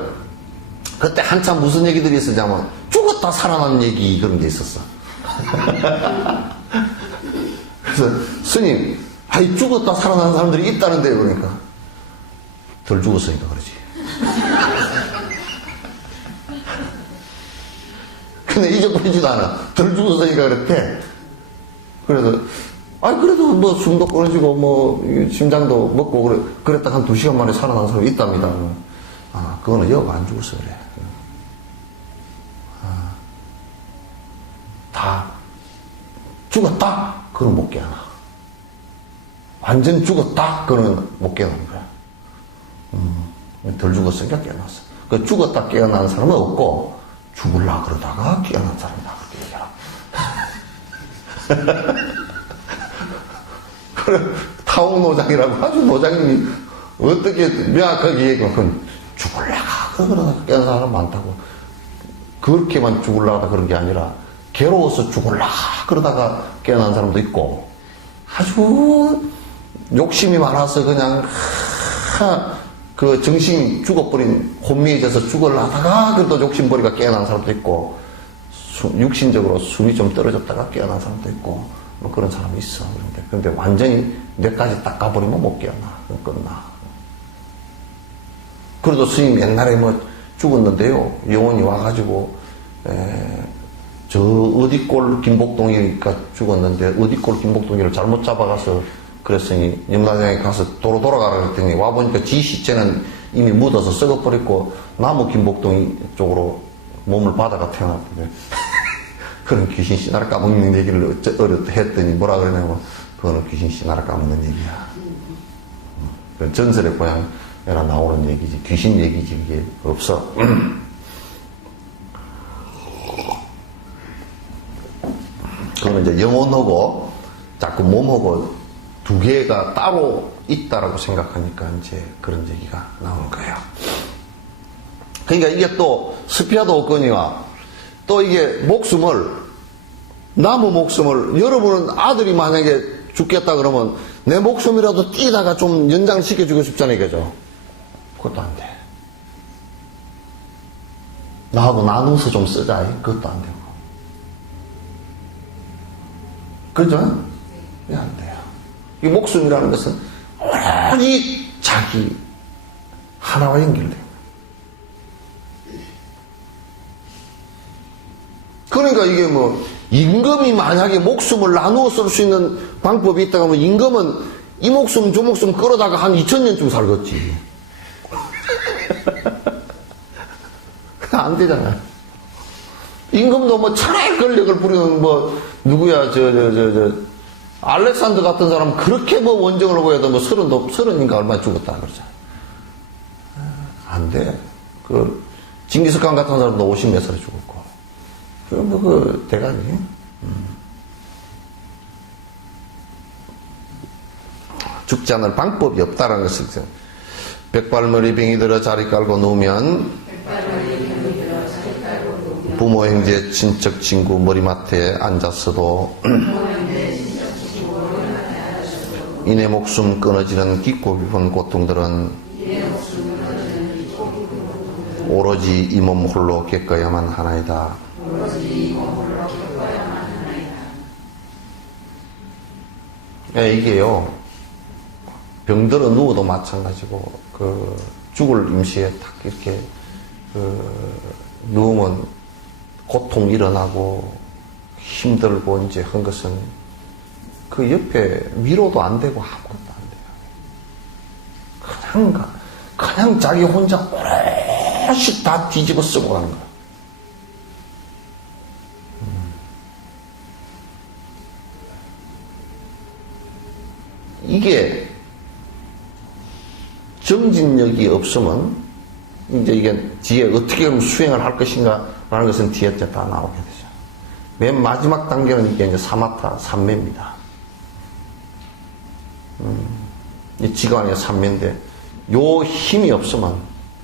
그때 한참 무슨 얘기들이 있었냐면 죽었다 살아난 얘기 그런 게 있었어. 그래서 스님, 아이 죽었다 살아난 사람들이 있다는데, 그러니까 덜 죽었으니까 그러지. 근데 잊어버리지도 않아. 덜 죽었으니까 그랬대. 그래서 그래도 뭐 숨도 끊어지고 뭐 심장도 먹고 그랬다 한 2시간 만에 살아난 사람이 있답니다. 그거는 역 안 죽었어 그래. 다 죽었다? 그건 못 깨어나. 완전 죽었다? 그거는 못 깨어난 거야. 덜 죽었으니까 깨어났어. 그 죽었다 깨어난 사람은 없고, 죽을라 그러다가 깨어난 사람이다. 그렇게 얘기하라. 그래, 타옥노장이라고 아주 노장님이 어떻게 명확하게 얘기하면, 죽을라가 그러다가 깨어난 사람 많다고. 그렇게만 죽을라가 그런 게 아니라, 괴로워서 죽을라 그러다가 깨어난 사람도 있고, 아주 욕심이 많아서 그냥 그 정신이 죽어버린 혼미해져서 죽으려다가 그래도 욕심버리가 깨어난 사람도 있고, 육신적으로 숨이 좀 떨어졌다가 깨어난 사람도 있고, 뭐 그런 사람이 있어. 근데 완전히 뇌까지 딱 가버리면 못 깨어나. 끝나. 그래도 스님 옛날에 뭐 죽었는데요, 영혼이 와가지고 저 어디꼴 김복동이가 죽었는데 어디꼴 김복동이를 잘못 잡아가서 그랬으니 염라대왕에 가서 도로 돌아가라 그랬더니 와보니까 지 시체는 이미 묻어서 썩어버렸고 나무 김복동 쪽으로 몸을 받아가 태어났는데 그런 귀신 씨나라 까먹는 얘기를 했더니 뭐라 그러냐면, 그거는 귀신 씨나라 까먹는 얘기야. 전설의 고향에나 나오는 얘기지, 귀신 얘기지 이게 없어. 그거는 이제 영혼하고 자꾸 몸하고 2개가 따로 있다라고 생각하니까 이제 그런 얘기가 나오는 거예요. 그러니까 이게 또 스피아도 없거니와 또 이게 나무 목숨을 여러분은 아들이 만약에 죽겠다 그러면 내 목숨이라도 띄다가 좀 연장을 시켜주고 싶잖아요. 그죠? 그것도 안 돼. 나하고 나눠서 좀 쓰자. 그것도 안 되고. 그죠? 왜 안 돼요? 이 목숨이라는 것은 오로지 자기 하나와 연결돼요. 그러니까 이게 뭐 임금이 만약에 목숨을 나누어 쓸 수 있는 방법이 있다고 하면 임금은 이 목숨 저 목숨 끌어다가 한 2000년쯤 살겠지. 안 되잖아요. 임금도 뭐 천하의 권력을 부리는 뭐 누구야 알렉산더 같은 사람 그렇게 뭐 원정을 하고 해도 뭐 30인가 얼마 죽었다 그러잖아. 안 돼. 그 징기스칸 같은 사람도 50몇 살에 죽었고. 그럼 뭐 그 대가리. 죽지 않을 방법이 없다라는 것을 백발머리 병이 들어 자리 깔고 누우면 부모 형제 친척 친구 머리맡에 앉았어도 이내 목숨 끊어지는 깊고 깊은 고통들은 오로지 이 몸 홀로 겪어야만 하나이다. 예, 이게요, 병들어 누워도 마찬가지고, 죽을 임시에 딱 이렇게, 누우면 고통 일어나고, 힘들고 이제 한 것은 그 옆에 위로도 안 되고 아무것도 안 돼요. 그냥 자기 혼자 오롯이 다 뒤집어 쓰고 가는 거야. 이게 정진력이 없으면 이제 이게 뒤에 어떻게 하면 수행을 할 것인가 라는 것은 뒤에 다 나오게 되죠. 맨 마지막 단계는 이게 이제 사마타, 삼매입니다. 이 지간의 삼매인데, 요 힘이 없으면,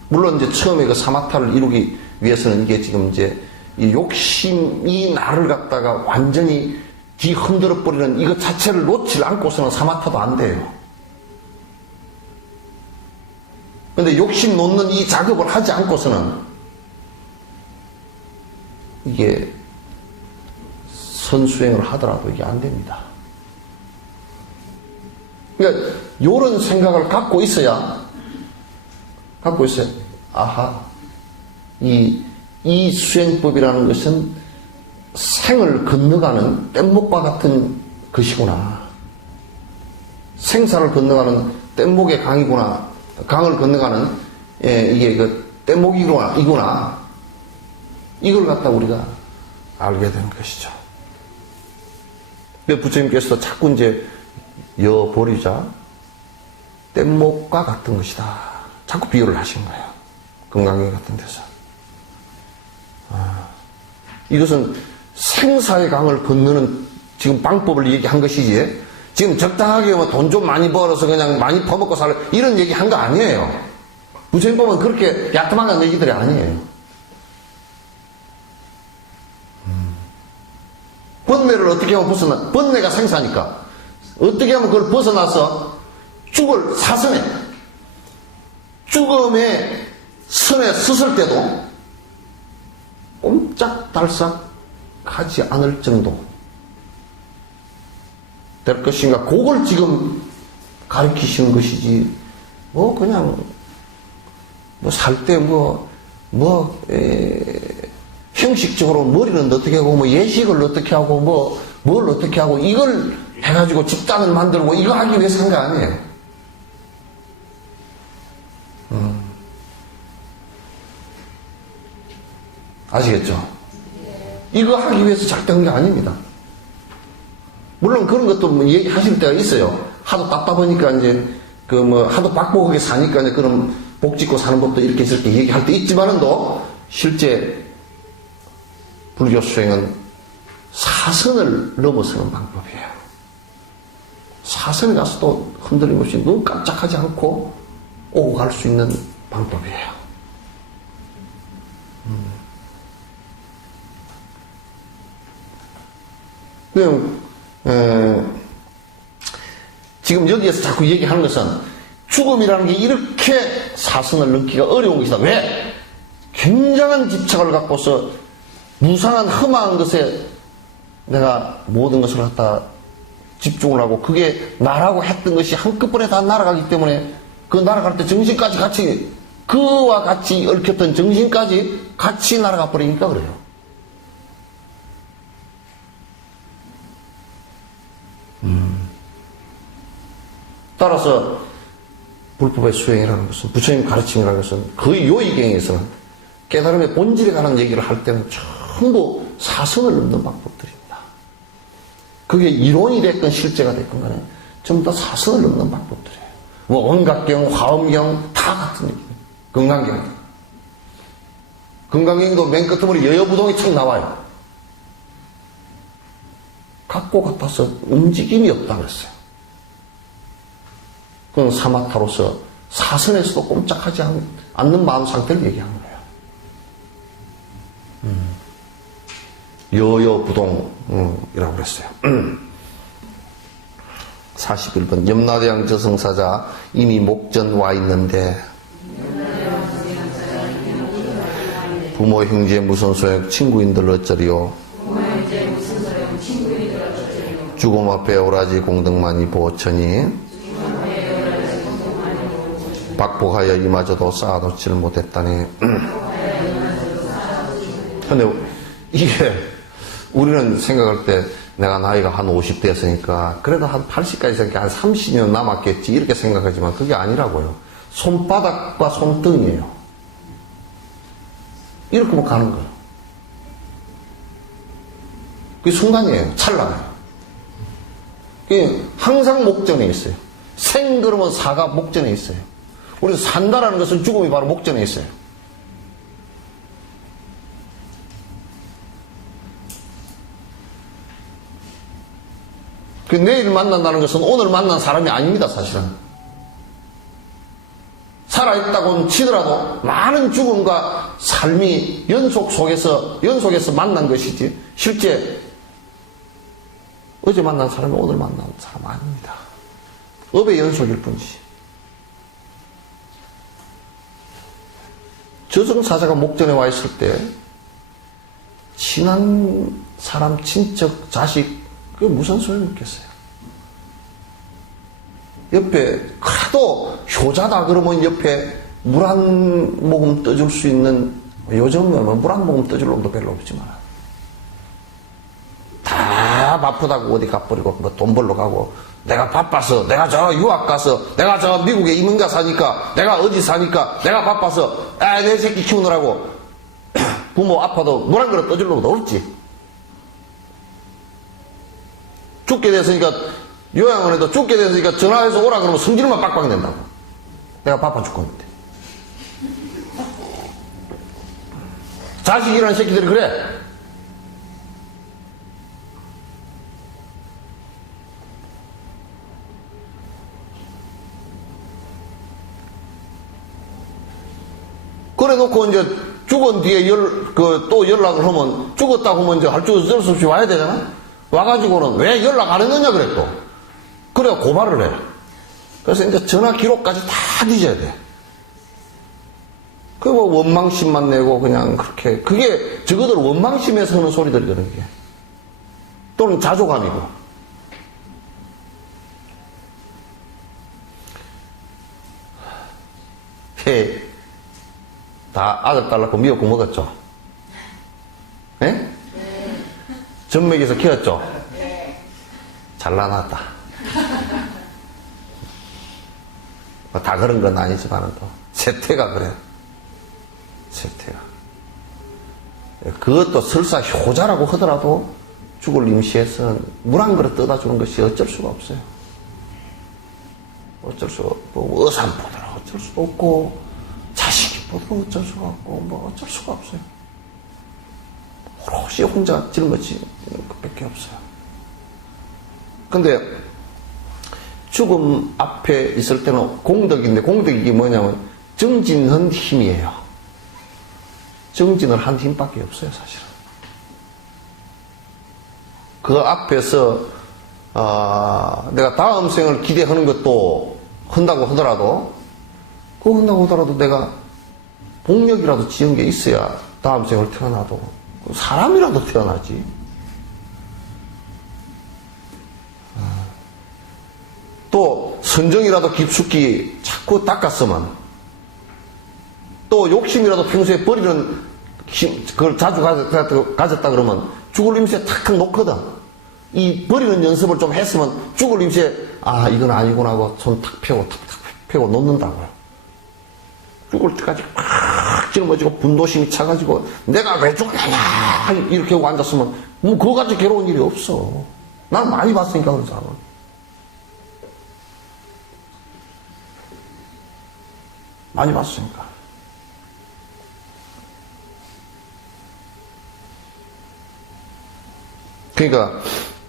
물론 이제 처음에 그 사마타를 이루기 위해서는 이게 지금 이제 이 욕심이 나를 갖다가 완전히 뒤 흔들어 버리는 이것 자체를 놓지 않고서는 사마타도 안 돼요. 근데 욕심 놓는 이 작업을 하지 않고서는 이게 선수행을 하더라도 이게 안 됩니다. 그러니까 이런 생각을 갖고 있어야 아하, 이 수행법이라는 것은 생을 건너가는 뗏목과 같은 것이구나. 생사를 건너가는 뗏목의 강이구나. 강을 건너가는 이게 그 뗏목이구나. 이걸 갖다 우리가 알게 되는 것이죠. 부처님께서 자꾸 이제 여보리자 뗏목과 같은 것이다. 자꾸 비유를 하신 거예요. 금강경 같은 데서. 이것은 생사의 강을 건너는 지금 방법을 얘기한 것이지, 지금 적당하게 돈 좀 많이 벌어서 그냥 많이 퍼먹고 살래, 이런 얘기 한 거 아니에요. 부처님 보면 그렇게 야트막한 얘기들이 아니에요. 번뇌를 어떻게 하면 번뇌가 생사니까 어떻게 하면 그걸 벗어나서 죽을 사선에, 죽음의 선에 섰을 때도 꼼짝달싹 하지 않을 정도 될 것인가, 그걸 지금 가르치시는 것이지, 그냥 살 때 형식적으로 머리는 어떻게 하고 예식을 어떻게 하고 뭘 어떻게 하고 이걸 해가지고 집단을 만들고 이거 하기 위해서 한 거 아니에요. 아시겠죠? 이거 하기 위해서 작정한 게 아닙니다. 물론 그런 것도 얘기하실 때가 있어요. 하도 답답하니까 이제 하도 박복하게 사니까 이제 그런 복 짓고 사는 법도 이렇게 저렇게 얘기할 때 있지만은도, 실제 불교 수행은 사선을 넘어서는 방법이에요. 사선에 가서도 흔들림 없이 눈 깜짝하지 않고 오고 갈 수 있는 방법이에요. 지금 여기에서 자꾸 얘기하는 것은 죽음이라는 게 이렇게 사선을 넘기가 어려운 것이다. 왜? 굉장한 집착을 갖고서 무상한 험한 것에 내가 모든 것을 갖다 집중을 하고, 그게 나라고 했던 것이 한꺼번에 다 날아가기 때문에, 그 날아갈 때 정신까지 같이, 그와 같이 얽혔던 정신까지 같이 날아가 버리니까 그래요. 따라서 불법의 수행이라는 것은, 부처님 가르침이라는 것은, 거의 요의경에서는 깨달음의 본질에 관한 얘기를 할 때는 전부 사선을 넘는 방법들입니다. 그게 이론이 됐건 실제가 됐건 간에 전부 다 사선을 넘는 방법들이에요. 원각경, 화엄경 다 같은 얘기예요. 금강경. 금강경도 맨 끝머리 여여부동이 쭉 나와요. 같고 같아서 움직임이 없다 그랬어요. 그건 사마타로서 사선에서도 꼼짝하지 않는 마음 상태를 얘기하는 거예요. 여여부동이라고 그랬어요. 41번 염라대왕 저승사자 이미 목전 와 있는데 부모 형제 무슨 소용 친구인들 어쩌리요. 죽음 앞에 오라지 공덕만이 보처니 박복하여 이마저도 쌓아놓지를 못했다니. 근데 이게 우리는 생각할 때 내가 나이가 한 50대였으니까 그래도 한 80까지 생각해 한 30년 남았겠지 이렇게 생각하지만 그게 아니라고요. 손바닥과 손등이에요. 이렇게 뭐 가는 거예요. 그게 순간이에요. 찰나요. 그게 항상 목전에 있어요. 생 그러면 사가 목전에 있어요. 우리가 산다라는 것은 죽음이 바로 목전에 있어요. 그 내일 만난다는 것은 오늘 만난 사람이 아닙니다, 사실은. 살아있다고는 치더라도 많은 죽음과 삶이 연속해서 만난 것이지, 실제 어제 만난 사람이 오늘 만난 사람 아닙니다. 업의 연속일 뿐이지. 저승사자가 목전에 와 있을 때, 친한 사람, 친척, 자식, 그게 무슨 소용이 있겠어요? 옆에, 하도 효자다 그러면 옆에 물 한 모금 떠줄 수 있는, 요즘은 물 한 모금 떠줄 놈도 별로 없지만, 다 바쁘다고 어디 가버리고, 뭐 돈 벌러 가고, 내가 바빠서, 내가 저 유학 가서, 내가 저 미국에 이민가 사니까, 내가 어디 사니까, 내가 바빠서, 내 새끼 키우느라고, 부모 아파도 물 한 그릇 떠줄 놈도 없지. 죽게 됐으니까, 요양원 에도 죽게 됐으니까 전화해서 오라 그러면 성질만 빡빡 낸다고. 내가 바빠 죽겠는데. 자식이라는 새끼들이 그래. 그래 놓고 이제 죽은 뒤에 또 연락을 하면, 죽었다고 하면 이제 할 줄 어쩔 수 없이 와야 되잖아? 와가지고는 왜 연락 안 했느냐 그랬고. 그래 고발을 해. 그래서 이제 전화 기록까지 다 뒤져야 돼. 그 뭐 원망심만 내고 그냥 그렇게, 그게 저거들 원망심에서 하는 소리들이거든, 그게. 또는 자조감이고. 다 아들 딸 낳고 미역국 먹었죠? 예? 네. 전맥에서 키웠죠? 네. 잘라놨다. 다 그런 건 아니지만은 또 세태가 그래. 세태가. 그것도 설사 효자라고 하더라도 죽을 임시에서 물 한 그릇 떠다 주는 것이 어쩔 수가 없어요. 어쩔 수가 없고, 어산 보더라 어쩔 수가 없고, 자식이 보더라 어쩔 수가 없고, 뭐 어쩔 수가 없어요. 오롯이 혼자 짊어지는 것밖에 없어요. 근데 죽음 앞에 있을 때는 공덕인데, 공덕이 이게 뭐냐면 정진한 힘이에요. 정진을 한 힘밖에 없어요, 사실은. 그 앞에서 내가 다음 생을 기대하는 것도 한다고 하더라도, 그거 한다고 하더라도 내가 복력이라도 지은 게 있어야 다음 생을 태어나도 사람이라도 태어나지. 또 선정이라도 깊숙이 자꾸 닦았으면, 또 욕심이라도 평소에 버리는 힘, 그걸 자주 가졌다 그러면 죽을 임시에 탁 놓거든. 이 버리는 연습을 좀 했으면 죽을 임시에 이건 아니구나 하고 손 탁 펴고 탁탁 펴고 놓는다고요. 죽을 때까지 팍 짊어지고 분노심이 차가지고 내가 왜 죽느냐 이렇게 하고 앉았으면 뭐 그거 가지고 괴로운 일이 없어. 난 많이 봤으니까 그런 사람은. 많이 봤으니까. 그러니까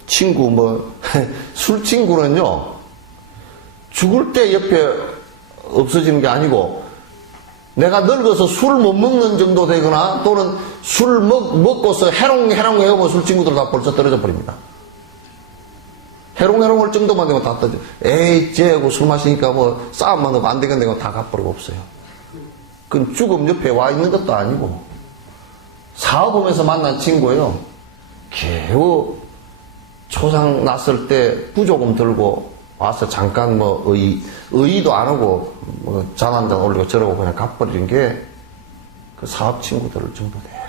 친구 술 친구는요, 죽을 때 옆에 없어지는 게 아니고, 내가 늙어서 술 못 먹는 정도 되거나, 또는 술 먹고서 해롱해롱 해오면 술 친구들 다 벌써 떨어져 버립니다. 해롱해롱 할 정도만 되면 다 떨어져. 에이, 쟤하고 술 마시니까 뭐 싸움만 하고 안 되겠네 하고 다 가버리고 없어요. 그건 죽음 옆에 와 있는 것도 아니고, 사업하면서 만난 친구예요. 겨우 초상 났을 때 부조금 들고 와서 잠깐 뭐 의의도 안 하고 뭐 잔 한 잔 올리고 저러고 그냥 갚아버린 게 그 사업 친구들 정도 돼요.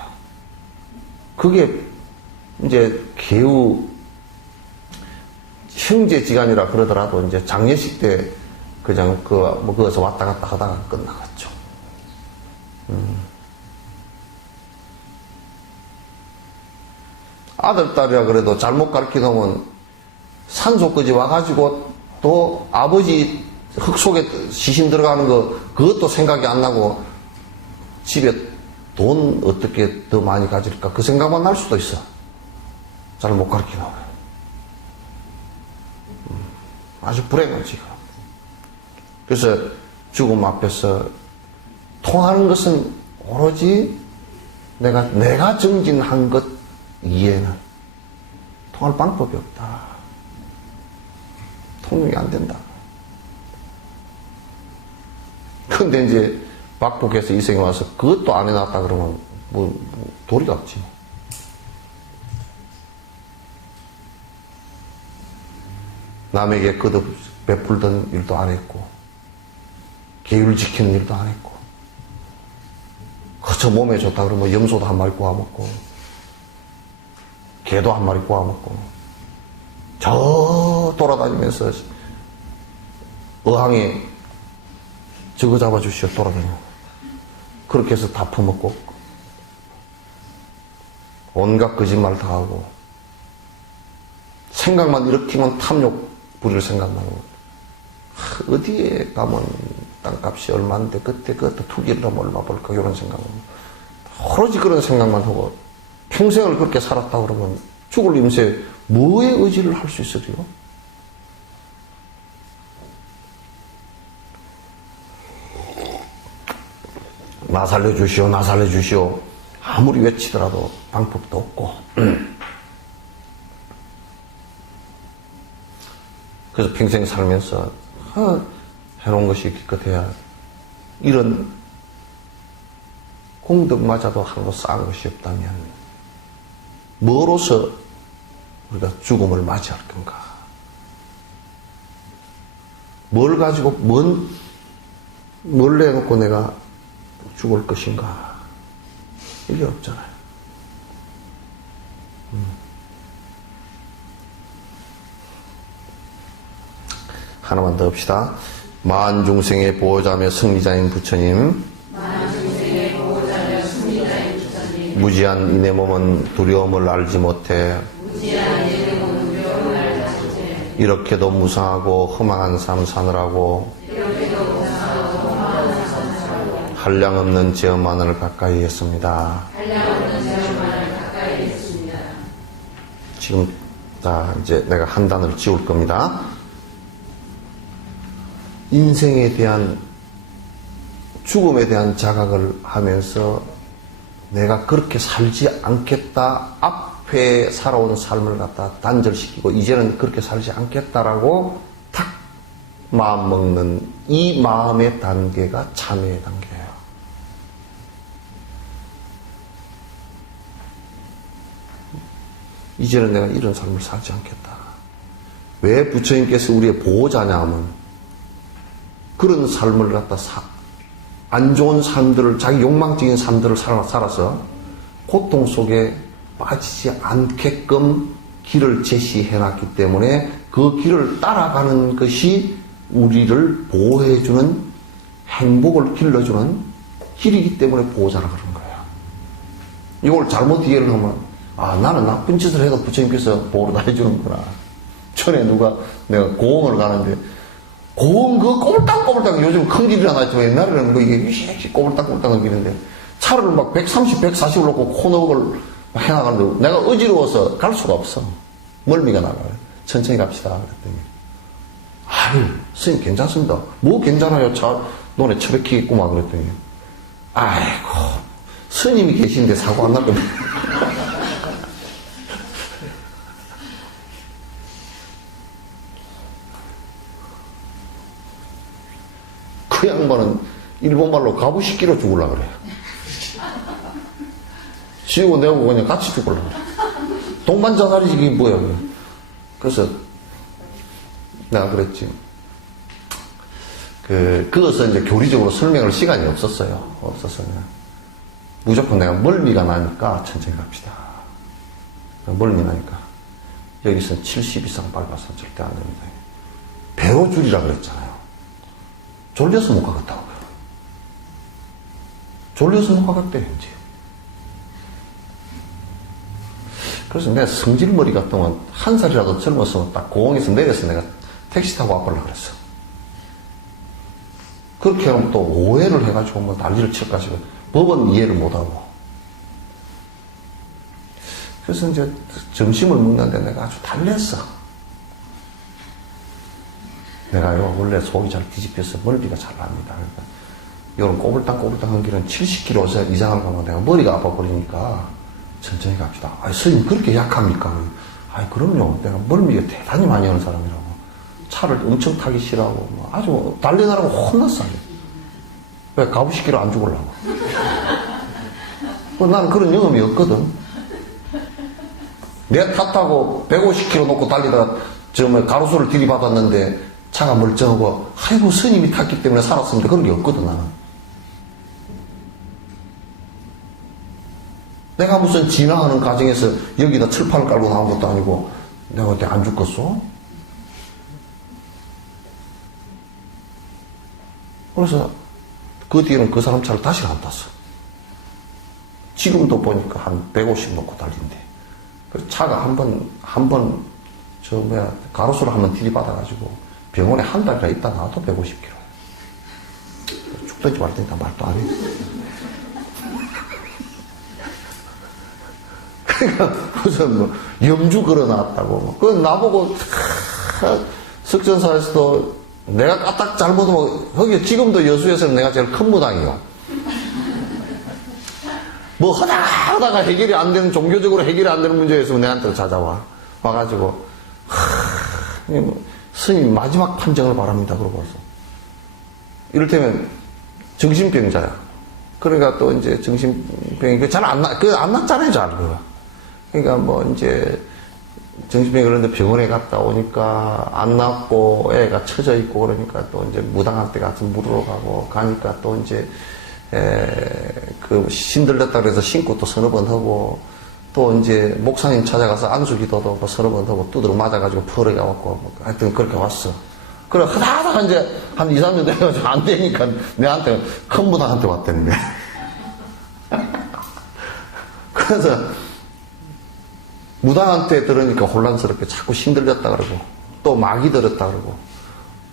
그게 이제 겨우 형제지간이라 그러더라도 이제 장례식 때 그냥 거기서 왔다 갔다 하다가 끝나갔죠. 아들, 딸이라 그래도 잘못 가르치면 산소까지 와가지고 또 아버지 흙 속에 시신 들어가는 그것도 생각이 안 나고 집에 돈 어떻게 더 많이 가질까 그 생각만 날 수도 있어. 잘못 가르치나. 아주 불행한 지금. 그래서 죽음 앞에서 통하는 것은 오로지 내가 정진한 것 이해는 통할 방법이 없다. 통용이 안 된다. 근데 이제 박복해서 이 생에 와서 그것도 안 해놨다 그러면 도리가 없지. 남에게 거듭 베풀던 일도 안 했고 계율 지키는 일도 안 했고 그저 몸에 좋다 그러면 염소도 한 마리 구워먹고 개도 한 마리 구워먹고 저 돌아다니면서 어항에 저거 잡아주시오 돌아다니고 그렇게 해서 다 퍼먹고 온갖 거짓말 다 하고 생각만 일으키면 탐욕 부릴 생각나고 어디에 가면 땅값이 얼마인데 그때 투기를 하면 얼마 벌까 이런 생각은 오로지 그런 생각만 하고 평생을 그렇게 살았다 그러면 죽을 임세 뭐에 의지를 할 수 있으리요? 나 살려주시오, 나 살려주시오. 아무리 외치더라도 방법도 없고. 그래서 평생 살면서 해놓은 것이 기껏해야 이런 공덕마저도 하나도 쌓은 것이 없다면 뭐로서 우리가 죽음을 맞이할 건가? 뭘 가지고 뭘 내놓고 내가 죽을 것인가? 이게 없잖아요. 하나만 더 합시다. 만중생의 보호자며 승리자인 부처님, 무지한 이내 몸은 두려움을 알지 못해 이렇게도 무상하고 허망한 삶 사느라고 한량없는 죄만을 가까이 했습니다. 지금 이제 내가 한 단을 지울 겁니다. 인생에 대한 죽음에 대한 자각을 하면서 내가 그렇게 살지 않겠다, 앞에 살아온 삶을 갖다 단절시키고 이제는 그렇게 살지 않겠다라고 탁 마음 먹는 이 마음의 단계가 참회의 단계예요. 이제는 내가 이런 삶을 살지 않겠다. 왜 부처님께서 우리의 보호자냐 하면 그런 삶을 갖다 안 좋은 삶들을, 자기 욕망적인 삶들을 살아서 고통 속에 빠지지 않게끔 길을 제시해놨기 때문에 그 길을 따라가는 것이 우리를 보호해주는, 행복을 길러주는 길이기 때문에 보호자라 그런 거예요. 이걸 잘못 이해를 하면 나는 나쁜 짓을 해도 부처님께서 보호를 다 해주는구나. 전에 내가 고흥을 가는데 고흥 꼬불땅꼬불땅 요즘 큰 길이 하나 있지만 옛날에는 이게 꼬불땅꼬불땅한 길인데 차를 막 130, 140을 놓고 코너를 막 해나가는데 내가 어지러워서 갈 수가 없어. 멀미가 나가요. 천천히 갑시다. 그랬더니 스님 괜찮습니다. 뭐 괜찮아요. 차 노래 처박히 있구만. 그랬더니 아이고 스님이 계시는데 사고 안 날 겁니다. 그 양반은 일본말로 가부시키로 죽으려고 그래요. 지우고 내고 그냥 같이 죽으려고. 동반자살이지, 이게 뭐야. 그래서 내가 그랬지. 그것을 이제 교리적으로 설명할 시간이 없었어요. 무조건 내가 멀미가 나니까 천천히 갑시다. 멀미 나니까. 여기서 70 이상 밟아서는 절대 안 됩니다. 배로 줄이라 그랬잖아요. 졸려서 못 가겠다고요. 졸려서 못 가겠대, 이제. 그래서 내가 성질머리 같으면 한 살이라도 젊었으면 딱 공항에서 내려서 내가 택시 타고 와보려고 그랬어. 그렇게 하면 또 오해를 해가지고 뭐 난리를 칠까지고 법은 이해를 못하고. 그래서 이제 점심을 먹는데 내가 아주 달랬어. 내가요, 원래 속이 잘 뒤집혀서 멀미가 잘 납니다. 그러니까 이런 꼬불딱꼬불딱한 길은 70km 이상을 가면 내가 머리가 아파버리니까 천천히 갑시다. 아이, 스님 그렇게 약합니까? 아이, 그럼요. 내가 멀미가 대단히 많이 오는 사람이라고. 차를 엄청 타기 싫어하고, 뭐 아주 달려나라고 혼났어. 왜? 가부시키러 안 죽으려고. 나는 그런 경험이 없거든. 내 탓하고 150km 놓고 달리다가 가로수를 들이받았는데 차가 멀쩡하고, 아이고, 스님이 탔기 때문에 살았습니다. 그런 게 없거든, 나는. 내가 무슨 진화하는 과정에서 여기다 철판을 깔고 나온 것도 아니고, 내가 어떻게 안 죽겠어? 그래서 그 뒤에는 그 사람 차를 다시 안 탔어. 지금도 보니까 한 150 놓고 달린대. 차가 가로수를 한번 들이받아가지고 병원에 한 달이나 있다 나와도 150km. 죽든지 말든지 다 말도 안 해. 그러니까 무슨 뭐 염주 걸어놨다고. 그 나보고 석전사에서도 내가 까딱 잘못하면 거기 지금도 여수에서는 내가 제일 큰 무당이요. 뭐 하다가 해결이 안 되는, 종교적으로 해결이 안 되는 문제에 있으면 내한테 찾아와. 와가지고 스님 마지막 판정을 바랍니다. 그러고 왔어. 이를테면 정신병자야. 그러니까 또 이제 정신병이 잘 안 났잖아요, 잘. 그러니까 뭐 이제 정신병이 그런데 병원에 갔다 오니까 안 낫고 애가 처져 있고 그러니까 또 이제 무당한테 가서 물으러 가니까 또 이제 신들렸다 그래서 신고 또 서너 번 하고, 또 이제 목사님 찾아가서 안수기도도 뭐 서너 번 하고 두드러 맞아가지고 펄어가 왔고, 하여튼 그렇게 왔어. 그래, 하다가 이제 한 2, 3년 돼가지고 안 되니까 내한테, 큰 무당한테 왔다는 거야. 그래서 무당한테 들으니까 혼란스럽게 자꾸 신들렸다 그러고, 또 마귀 들었다 그러고,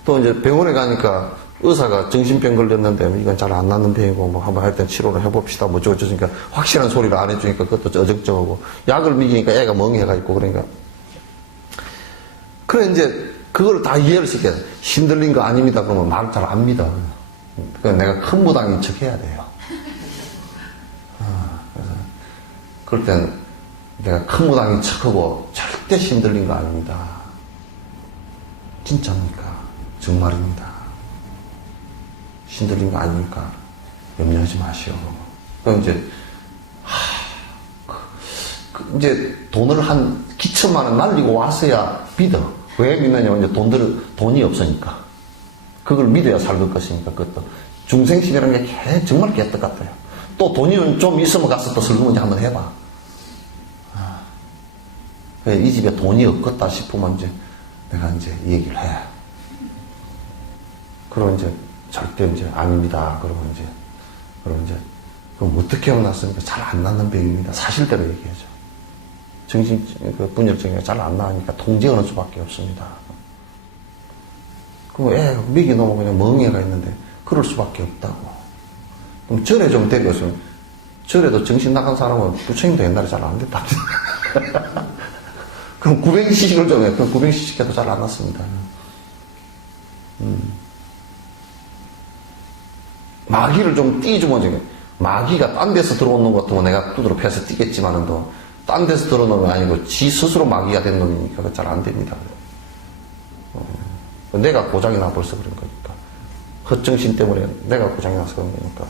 또 이제 병원에 가니까 의사가 정신병 걸렸는데 이건 잘 안 낫는 병이고 뭐 한번 하여튼 치료를 해봅시다 뭐 저쩌니까 확실한 소리를 안 해주니까 그것도 어정쩡하고, 약을 먹이니까 애가 멍해가 있고, 그러니까 그래 이제 그걸 다 이해를 시켜야 돼. 신들린 거 아닙니다 그러면 말 잘 안 믿어. 그러니까 내가 큰 무당인 척 해야 돼요. 그래서 그럴 땐 내가 큰 무당인 척하고 절대 신들린 거 아닙니다. 진짜입니까? 정말입니다. 신들린 거 아닙니까? 염려하지 마시오. 그럼 이제, 이제 돈을 한 기천만 원 날리고 와서야 믿어. 왜 믿느냐면 이제 돈이 없으니까. 그걸 믿어야 살것 것이니까, 그것도. 중생심이라는 게 정말 개떡 같아요. 또 돈이 좀 있으면 가서 또 설거지 한번 해봐. 이 집에 돈이 없겠다 싶으면 이제 내가 이제 얘기를 해. 그럼 이제 절대 이제 아닙니다. 그럼 이제 그럼 어떻게 하면 낫습니까? 잘 안 낫는 병입니다. 사실대로 얘기하죠. 분열증이 잘 안 나으니까 통제하는 수밖에 없습니다. 그럼 맥이 너무 그냥 멍해가 있는데 그럴 수밖에 없다고. 그럼 절에 좀 데려갔으면, 절에도 정신 나간 사람은 부처님도 옛날에 잘 안 됐다. 그럼 구뱅시식을 좀 해. 그럼 구뱅시식 해도 잘 안 났습니다. 마귀를 좀 띄주면 되게, 마귀가 딴 데서 들어오는 것 같으면 내가 두드러 패서 뛰겠지만은 딴 데서 들어오는 건 아니고 지 스스로 마귀가 된 놈이니까 그거 잘 안 됩니다. 내가 고장이 나 벌써 그런 거니까. 헛정신 때문에 내가 고장이 나서 그런 거니까.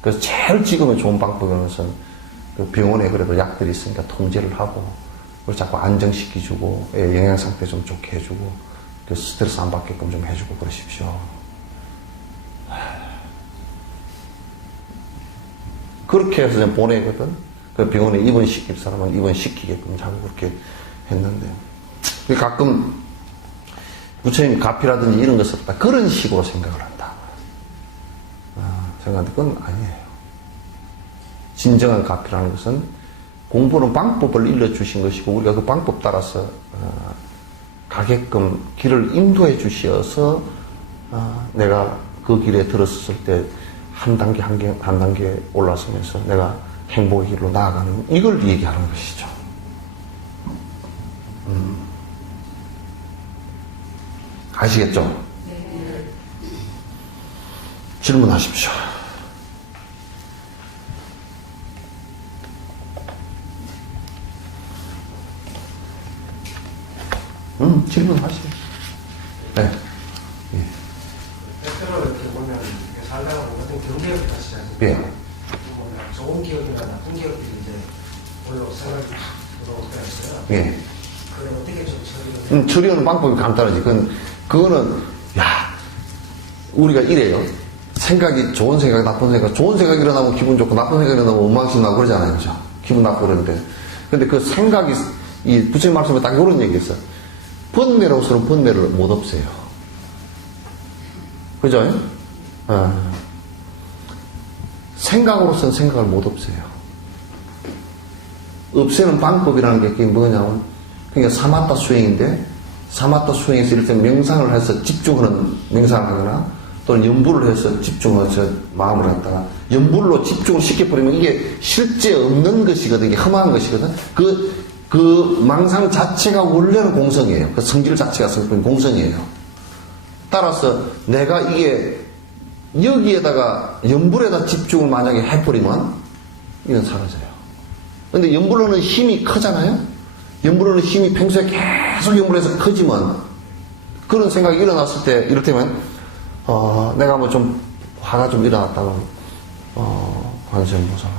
그래서 제일 지금의 좋은 방법은 그 병원에 그래도 약들이 있으니까 통제를 하고, 그걸 자꾸 안정시켜주고, 영양 상태 좀 좋게 해주고, 그 스트레스 안 받게끔 좀 해주고 그러십시오. 그렇게 해서 좀 보내거든. 그 병원에 입원시킬 사람은 입원시키게끔 자꾸 그렇게 했는데. 가끔 부처님 가피라든지 이런 것을 없다. 그런 식으로 생각을 한다. 생각하는데 그건 아니에요. 진정한 가피라는 것은 공부는 방법을 일러주신 것이고 우리가 그 방법 따라서 가게끔 길을 인도해 주시어서 내가 그 길에 들었을 때 한 단계 한 단계 올라서면서 내가 행복의 길로 나아가는 이걸 얘기하는 것이죠. 아시겠죠? 네. 질문하십시오. 질문하시죠. 네. 예. 때때로 이렇게 보면 살다가 보면 경계를 다시 하죠. 예. 좋은 기억이나 나쁜 기억들이 이제 물론 생각이 들어올 때가 있어요. 예. 그걸 어떻게 좀 처리를? 처리하는 방법이 간단하지. 그거는 우리가 이래요. 생각이 좋은 생각, 나쁜 생각, 좋은 생각이 일어나면 기분 좋고 나쁜 생각이 일어나면 원망심 나고 그러잖아요, 그죠? 기분 나쁘고 그러는데. 근데 그 생각이 이 부처님 말씀에 딱 이런 얘기 있어요. 번뇌로서는 번뇌를 못 없애요. 그죠? 생각으로서는 생각을 못 없애요. 없애는 방법이라는 게 그게 뭐냐면, 그러니까 사마타 수행인데, 사마타 수행에서 이럴 때 명상을 해서 집중하는 명상을 하거나, 또는 연불을 해서 집중해서 마음을 갖다가, 연불로 집중을 시켜버리면 이게 실제 없는 것이거든, 이게 험한 것이거든. 그 망상 자체가 원래는 공성이에요. 그 성질 자체가 공성이에요. 따라서 내가 이게 여기에다가 연불에다 집중을 만약에 해버리면 이건 사라져요. 근데 연불로는 힘이 크잖아요. 연불로는 힘이 평소에 계속 연불해서 커지면 그런 생각이 일어났을 때 이를테면 내가 뭐 좀 화가 좀 일어났다면 관세음보살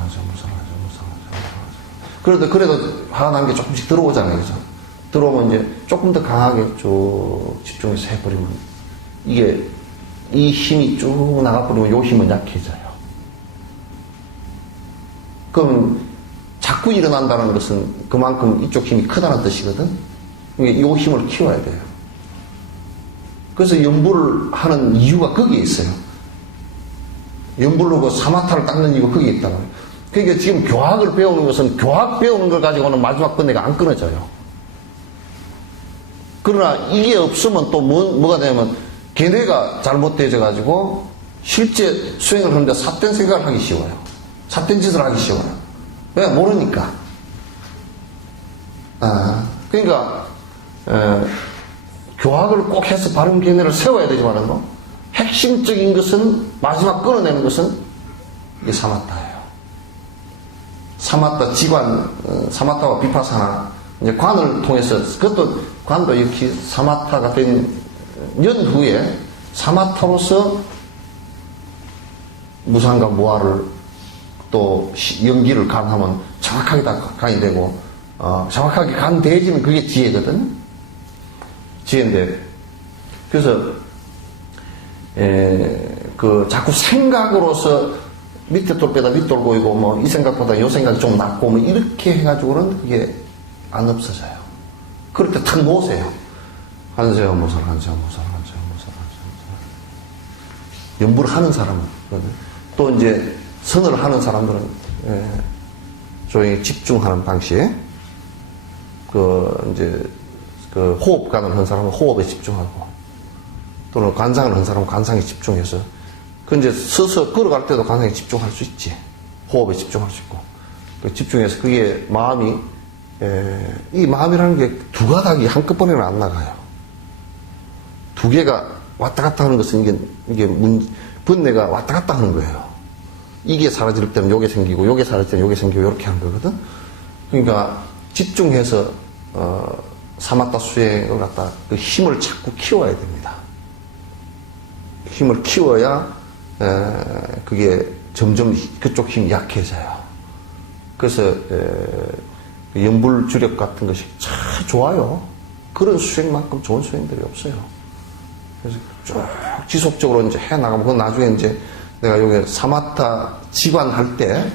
그래도 화가 난 게 조금씩 들어오잖아요. 그죠? 들어오면 이제 조금 더 강하게 쭉 집중해서 해버리면 이게 이 힘이 쭉 나가버리면 요 힘은 약해져요. 그럼 자꾸 일어난다는 것은 그만큼 이쪽 힘이 크다는 뜻이거든. 이 힘을 키워야 돼요. 그래서 연불을 하는 이유가 거기에 있어요. 연불로 그 사마타를 닦는 이유가 거기에 있다고. 그러니까 지금 교학을 배우는 것은 교학 배우는 걸 가지고는 마지막 번뇌가 안 끊어져요. 그러나 이게 없으면 또 뭐가 되냐면 걔네가 잘못되어져 가지고 실제 수행을 하는데 삿된 생각을 하기 쉬워요. 삿된 짓을 하기 쉬워요. 왜? 모르니까. 그러니까 교학을 꼭 해서 바른 견해를 세워야 되지만은 핵심적인 것은 마지막 끊어내는 것은 이게 사마타예요. 사마타 지관, 사마타와 비파사나 이제 관을 통해서 그것도 관도 이렇게 사마타가 된 연후에 사마타로서 무상과 무아를 또 연기를 간하면 정확하게 다 간이 되고 정확하게 간대지는 그게 지혜거든. 지혜인데 그래서 자꾸 생각으로서 밑에 돌 빼다 밑돌 보이고 뭐 이 생각보다 요 생각이 좀 낫고 뭐 이렇게 해가지고는 그게 안 없어져요. 그럴 때 탁 놓으세요. 한세어무설 연불을 하는 사람은 또 이제 선을 하는 사람들은 조용히 집중하는 방식에 이제 호흡관을 한 사람은 호흡에 집중하고 또는 관상을 한 사람은 관상에 집중해서 이제 서서 걸어갈 때도 관상에 집중할 수 있지. 호흡에 집중할 수 있고 집중해서 그게 마음이 이 마음이라는 게 두 가닥이 한꺼번에는 안 나가요. 두 개가 왔다 갔다 하는 것은 이게 번뇌가 왔다 갔다 하는 거예요. 이게 사라질 때는 요게 생기고 요게 사라질 때는 요게 생기고 이렇게 하는 거거든. 그러니까 집중해서 사마타 수행을 갖다 그 힘을 자꾸 키워야 됩니다. 힘을 키워야 그게 점점 그쪽 힘이 약해져요. 그래서 연불 주력 같은 것이 참 좋아요. 그런 수행만큼 좋은 수행들이 없어요. 그래서 쭉 지속적으로 이제 해 나가면, 그 나중에 이제 내가 여기 사마타 지관할 때,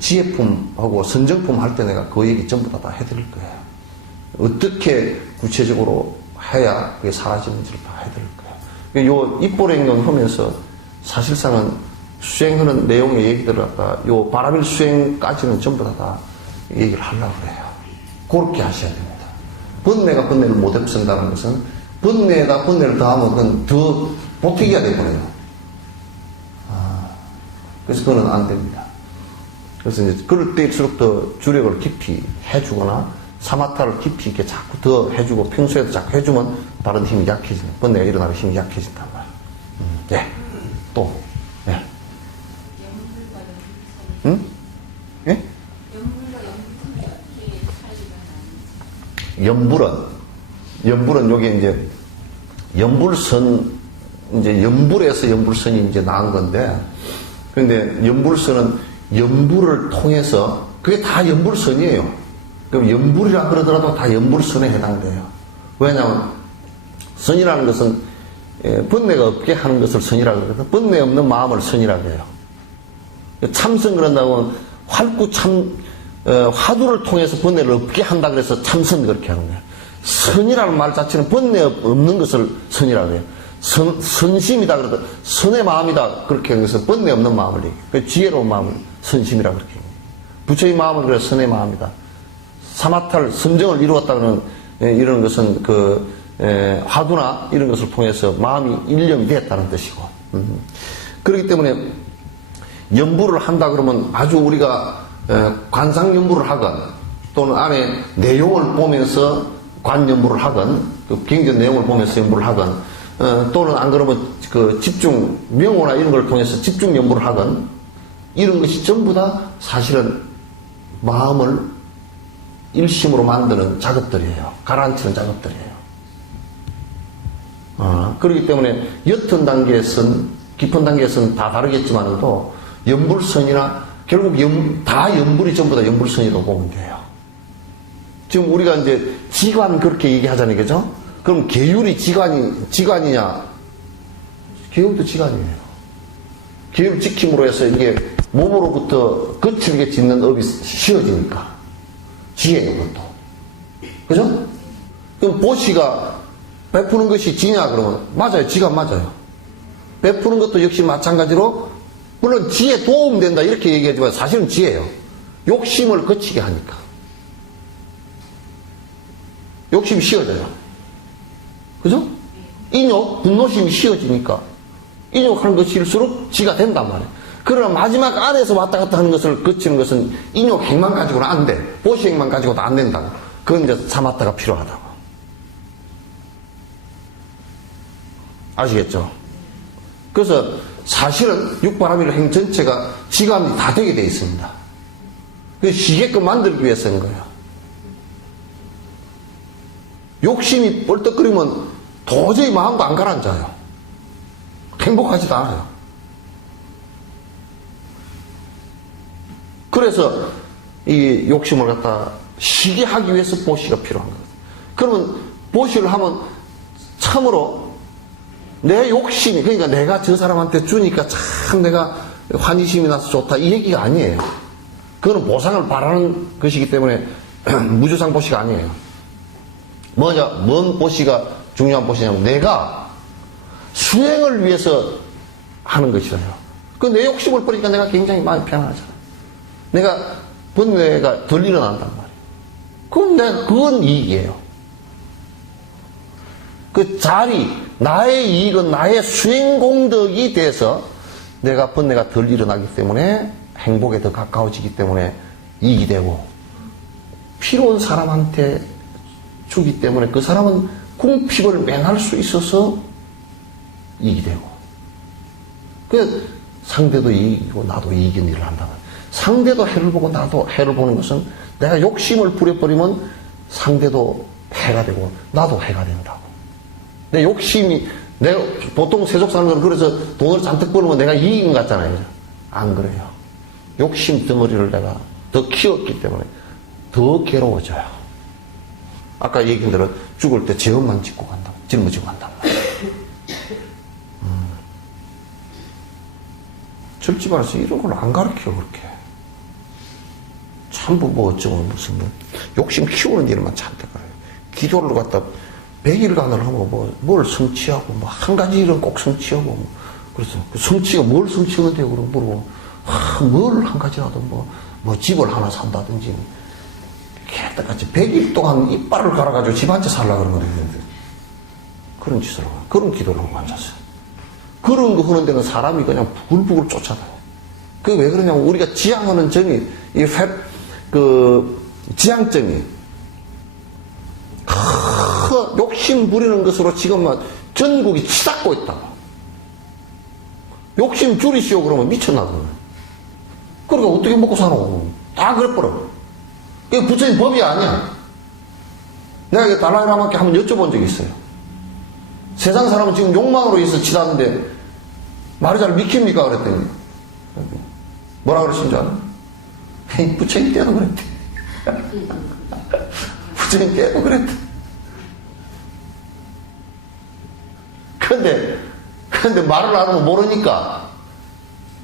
지혜품하고 선정품 할 때 내가 그 얘기 전부 다 해드릴 거예요. 어떻게 구체적으로 해야 그게 사라지는지를 다 해드릴 거예요. 요 입보행론 하면서 사실상은 수행하는 내용의 얘기들을 갖다 요 바라밀 수행까지는 전부 다 얘기를 하려고 그래요. 그렇게 하셔야 됩니다. 번뇌가 번뇌를 못 없앤다는 것은 번뇌에다 번뇌를 더하면 그건 더 보태기가 되거든요. 그래서 그건 안 됩니다. 그래서 이제 그럴 때일수록 더 주력을 깊이 해주거나 사마타를 깊이 이렇게 자꾸 더 해주고 평소에도 자꾸 해주면 다른 힘이 약해지는, 번뇌가 일어나는 힘이 약해진단 말이에요. 네. 또. 네. 응? 예? 연불은 여기 이제 연불선, 이제 연불에서 연불선이 이제 나온 건데, 그런데 연불선은 연불을 통해서, 그게 다 연불선이에요. 그럼 연불이라 그러더라도 다 연불선에 해당돼요. 왜냐하면 선이라는 것은 번뇌가 없게 하는 것을 선이라고 그러거든요. 번뇌 없는 마음을 선이라고 해요. 참선 그런다고 하면 화두를 통해서 번뇌를 없게 한다 그래서 참선 그렇게 하는 거예요. 선이라는 말 자체는 번뇌 없는 것을 선이라고 해요. 선심이다 그러다 선의 마음이다 그렇게 하는 것은 번뇌 없는 마음을 얘기해요. 그 지혜로운 마음을 선심이라고 그렇게 해요. 부처의 마음은 그래서 선의 마음이다. 사마탈 선정을 이루었다는 이런 것은 화두나 이런 것을 통해서 마음이 일념이 되었다는 뜻이고, 그렇기 때문에 연불을 한다 그러면 아주 우리가 관상 연불을 하건 또는 안에 내용을 보면서 관 연불을 하건 그 경전 내용을 보면서 연불을 하건 또는 안 그러면 그 집중 명호나 이런 걸 통해서 집중 연불을 하건 이런 것이 전부 다 사실은 마음을 일심으로 만드는 작업들이에요. 가라앉히는 작업들이에요. 그렇기 때문에 옅은 단계에서는, 깊은 단계에서는 다 다르겠지만도 연불선이나 결국 다 연불이 전부 다 연불선이라고 보면 돼요. 지금 우리가 이제 지관 그렇게 얘기하잖아요. 그죠? 그럼 계율이 지관이냐? 계율도 지관이에요. 계율 지킴으로 해서 이게 몸으로부터 거칠게 짓는 업이 쉬워지니까. 지혜예요, 그것도. 그죠? 그럼 보시가 베푸는 것이 지냐, 그러면? 맞아요. 지가 맞아요. 베푸는 것도 역시 마찬가지로, 물론 지혜 도움된다, 이렇게 얘기하지만 사실은 지혜예요. 욕심을 거치게 하니까. 욕심이 쉬워져요. 그죠? 인욕, 분노심이 쉬워지니까. 인욕하는 것일수록 지가 된단 말이에요. 그러나 마지막 안에서 왔다 갔다 하는 것을 거치는 것은 인욕 행만 가지고는 안 돼. 보시 행만 가지고도 안 된다고. 그건 이제 사마타가 필요하다고. 아시겠죠? 그래서 사실은 육바라밀 행 전체가 지감이 다 되게 돼 있습니다. 그래서 쉬게끔 만들기 위해서인 거예요. 욕심이 뻘떡거리면 도저히 마음도 안 가라앉아요. 행복하지도 않아요. 그래서 이 욕심을 갖다 쉬게 하기 위해서 보시가 필요한 거예요. 그러면 보시를 하면 참으로 내 욕심이, 그러니까 내가 저 사람한테 주니까 참 내가 환희심이 나서 좋다 이 얘기가 아니에요. 그거는 보상을 바라는 것이기 때문에 무주상 보시가 아니에요. 뭔 보시가 중요한 보시냐면 내가 수행을 위해서 하는 것이라요. 그 내 욕심을 버리니까 내가 굉장히 마음이 편하잖아. 내가 번뇌가 덜 일어난단 말이에요. 그건 이익이에요. 그 자리, 나의 이익은 나의 수행 공덕이 돼서 내가 번뇌가 덜 일어나기 때문에 행복에 더 가까워지기 때문에 이익이 되고, 필요한 사람한테 주기 때문에 그 사람은 궁핍을 면할 수 있어서 이익이 되고, 그 상대도 이익이고 나도 이익인 일을 한다는, 상대도 해를 보고 나도 해를 보는 것은 내가 욕심을 부려버리면 상대도 해가 되고 나도 해가 된다고. 내 욕심이, 내가 보통 세속 사람들은 그래서 돈을 잔뜩 벌면 내가 이익인 것 같잖아요. 안 그래요. 욕심 덩어리를 내가 더 키웠기 때문에 더 괴로워져요. 아까 얘기한 대로 죽을 때 죄업만 짓고 간다. 짊어지고 간단 말이에요. 절집안에서 이런 걸 안 가르쳐, 그렇게. 참부 뭐 어쩌고 무슨 뭐 욕심 키우는 일만 잔뜩 그래요. 기도를 갖다 100일간을 하면 뭘 성취하고 뭐 한 가지 일은 꼭 성취하고 뭐 그래서 그 성취가 뭘 성취하는데요? 그러고 물어보면 뭘 한 가지라도 뭐 집을 하나 산다든지 개떡같이 100일 동안 이빨을 갈아가지고 집 한 채 살려고 그런 거거든요. 그런 짓을 하고 그런 기도를 하고 앉았어요. 그런 거 하는 데는 사람이 그냥 부글부글 쫓아다녀요. 그게 왜 그러냐면 우리가 지향하는 정이 지향점이 욕심 부리는 것으로 지금은 전국이 치닫고 있다고. 욕심 줄이시오 그러면 미쳤나거든. 그러니까 어떻게 먹고 사노? 다 그래버려. 이게 부처님 법이 아니야. 내가 이게 달라이라마께 한번 여쭤본 적이 있어요. 세상 사람은 지금 욕망으로 있어 치닫는데 말을 잘 믿깁니까? 그랬더니 뭐라 그러신 줄 알아? 부처님 때도 그랬대. 부처님 때도 그랬대. 근데 말을 안 하면 모르니까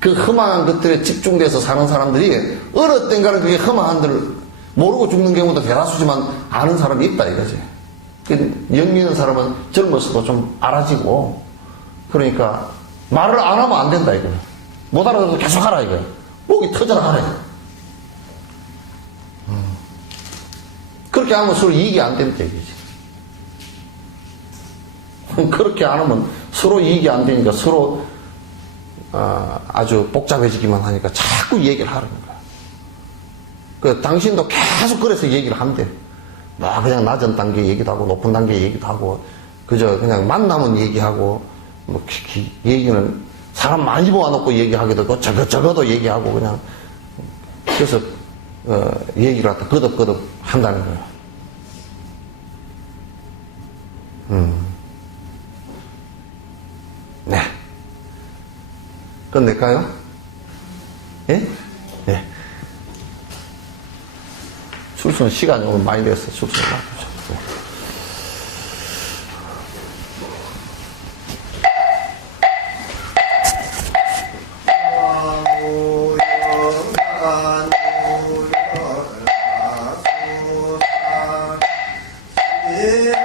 그 험한 것들에 집중돼서 사는 사람들이 어느 땐가는 그게 험한 들 모르고 죽는 경우도 대다수지만 아는 사람이 있다 이거지. 영 믿는 사람은 젊어서도 좀 알아지고 그러니까 말을 안 하면 안 된다 이거야. 못 알아들어도 계속 하라 이거야. 목이 터져라 하라. 그렇게 하면 서로 이익이 안 된다 이거지. 그렇게 안 하면 서로 이익이 안 되니까 서로 아주 복잡해지기만 하니까 자꾸 얘기를 하는 거야. 그 당신도 계속 그래서 얘기를 한대. 뭐 그냥 낮은 단계 얘기도 하고 높은 단계 얘기도 하고 그저 그냥 만나면 얘기하고 뭐 얘기는 사람 많이 모아놓고 얘기하기도 하고 저거도 얘기하고 그냥 그래서 얘기를 갖다 거듭거듭 한다는 거야. 네. 끝낼까요? 예? 예. 출석 시간이 오늘 많이 됐어요. 출석 놔두죠.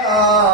아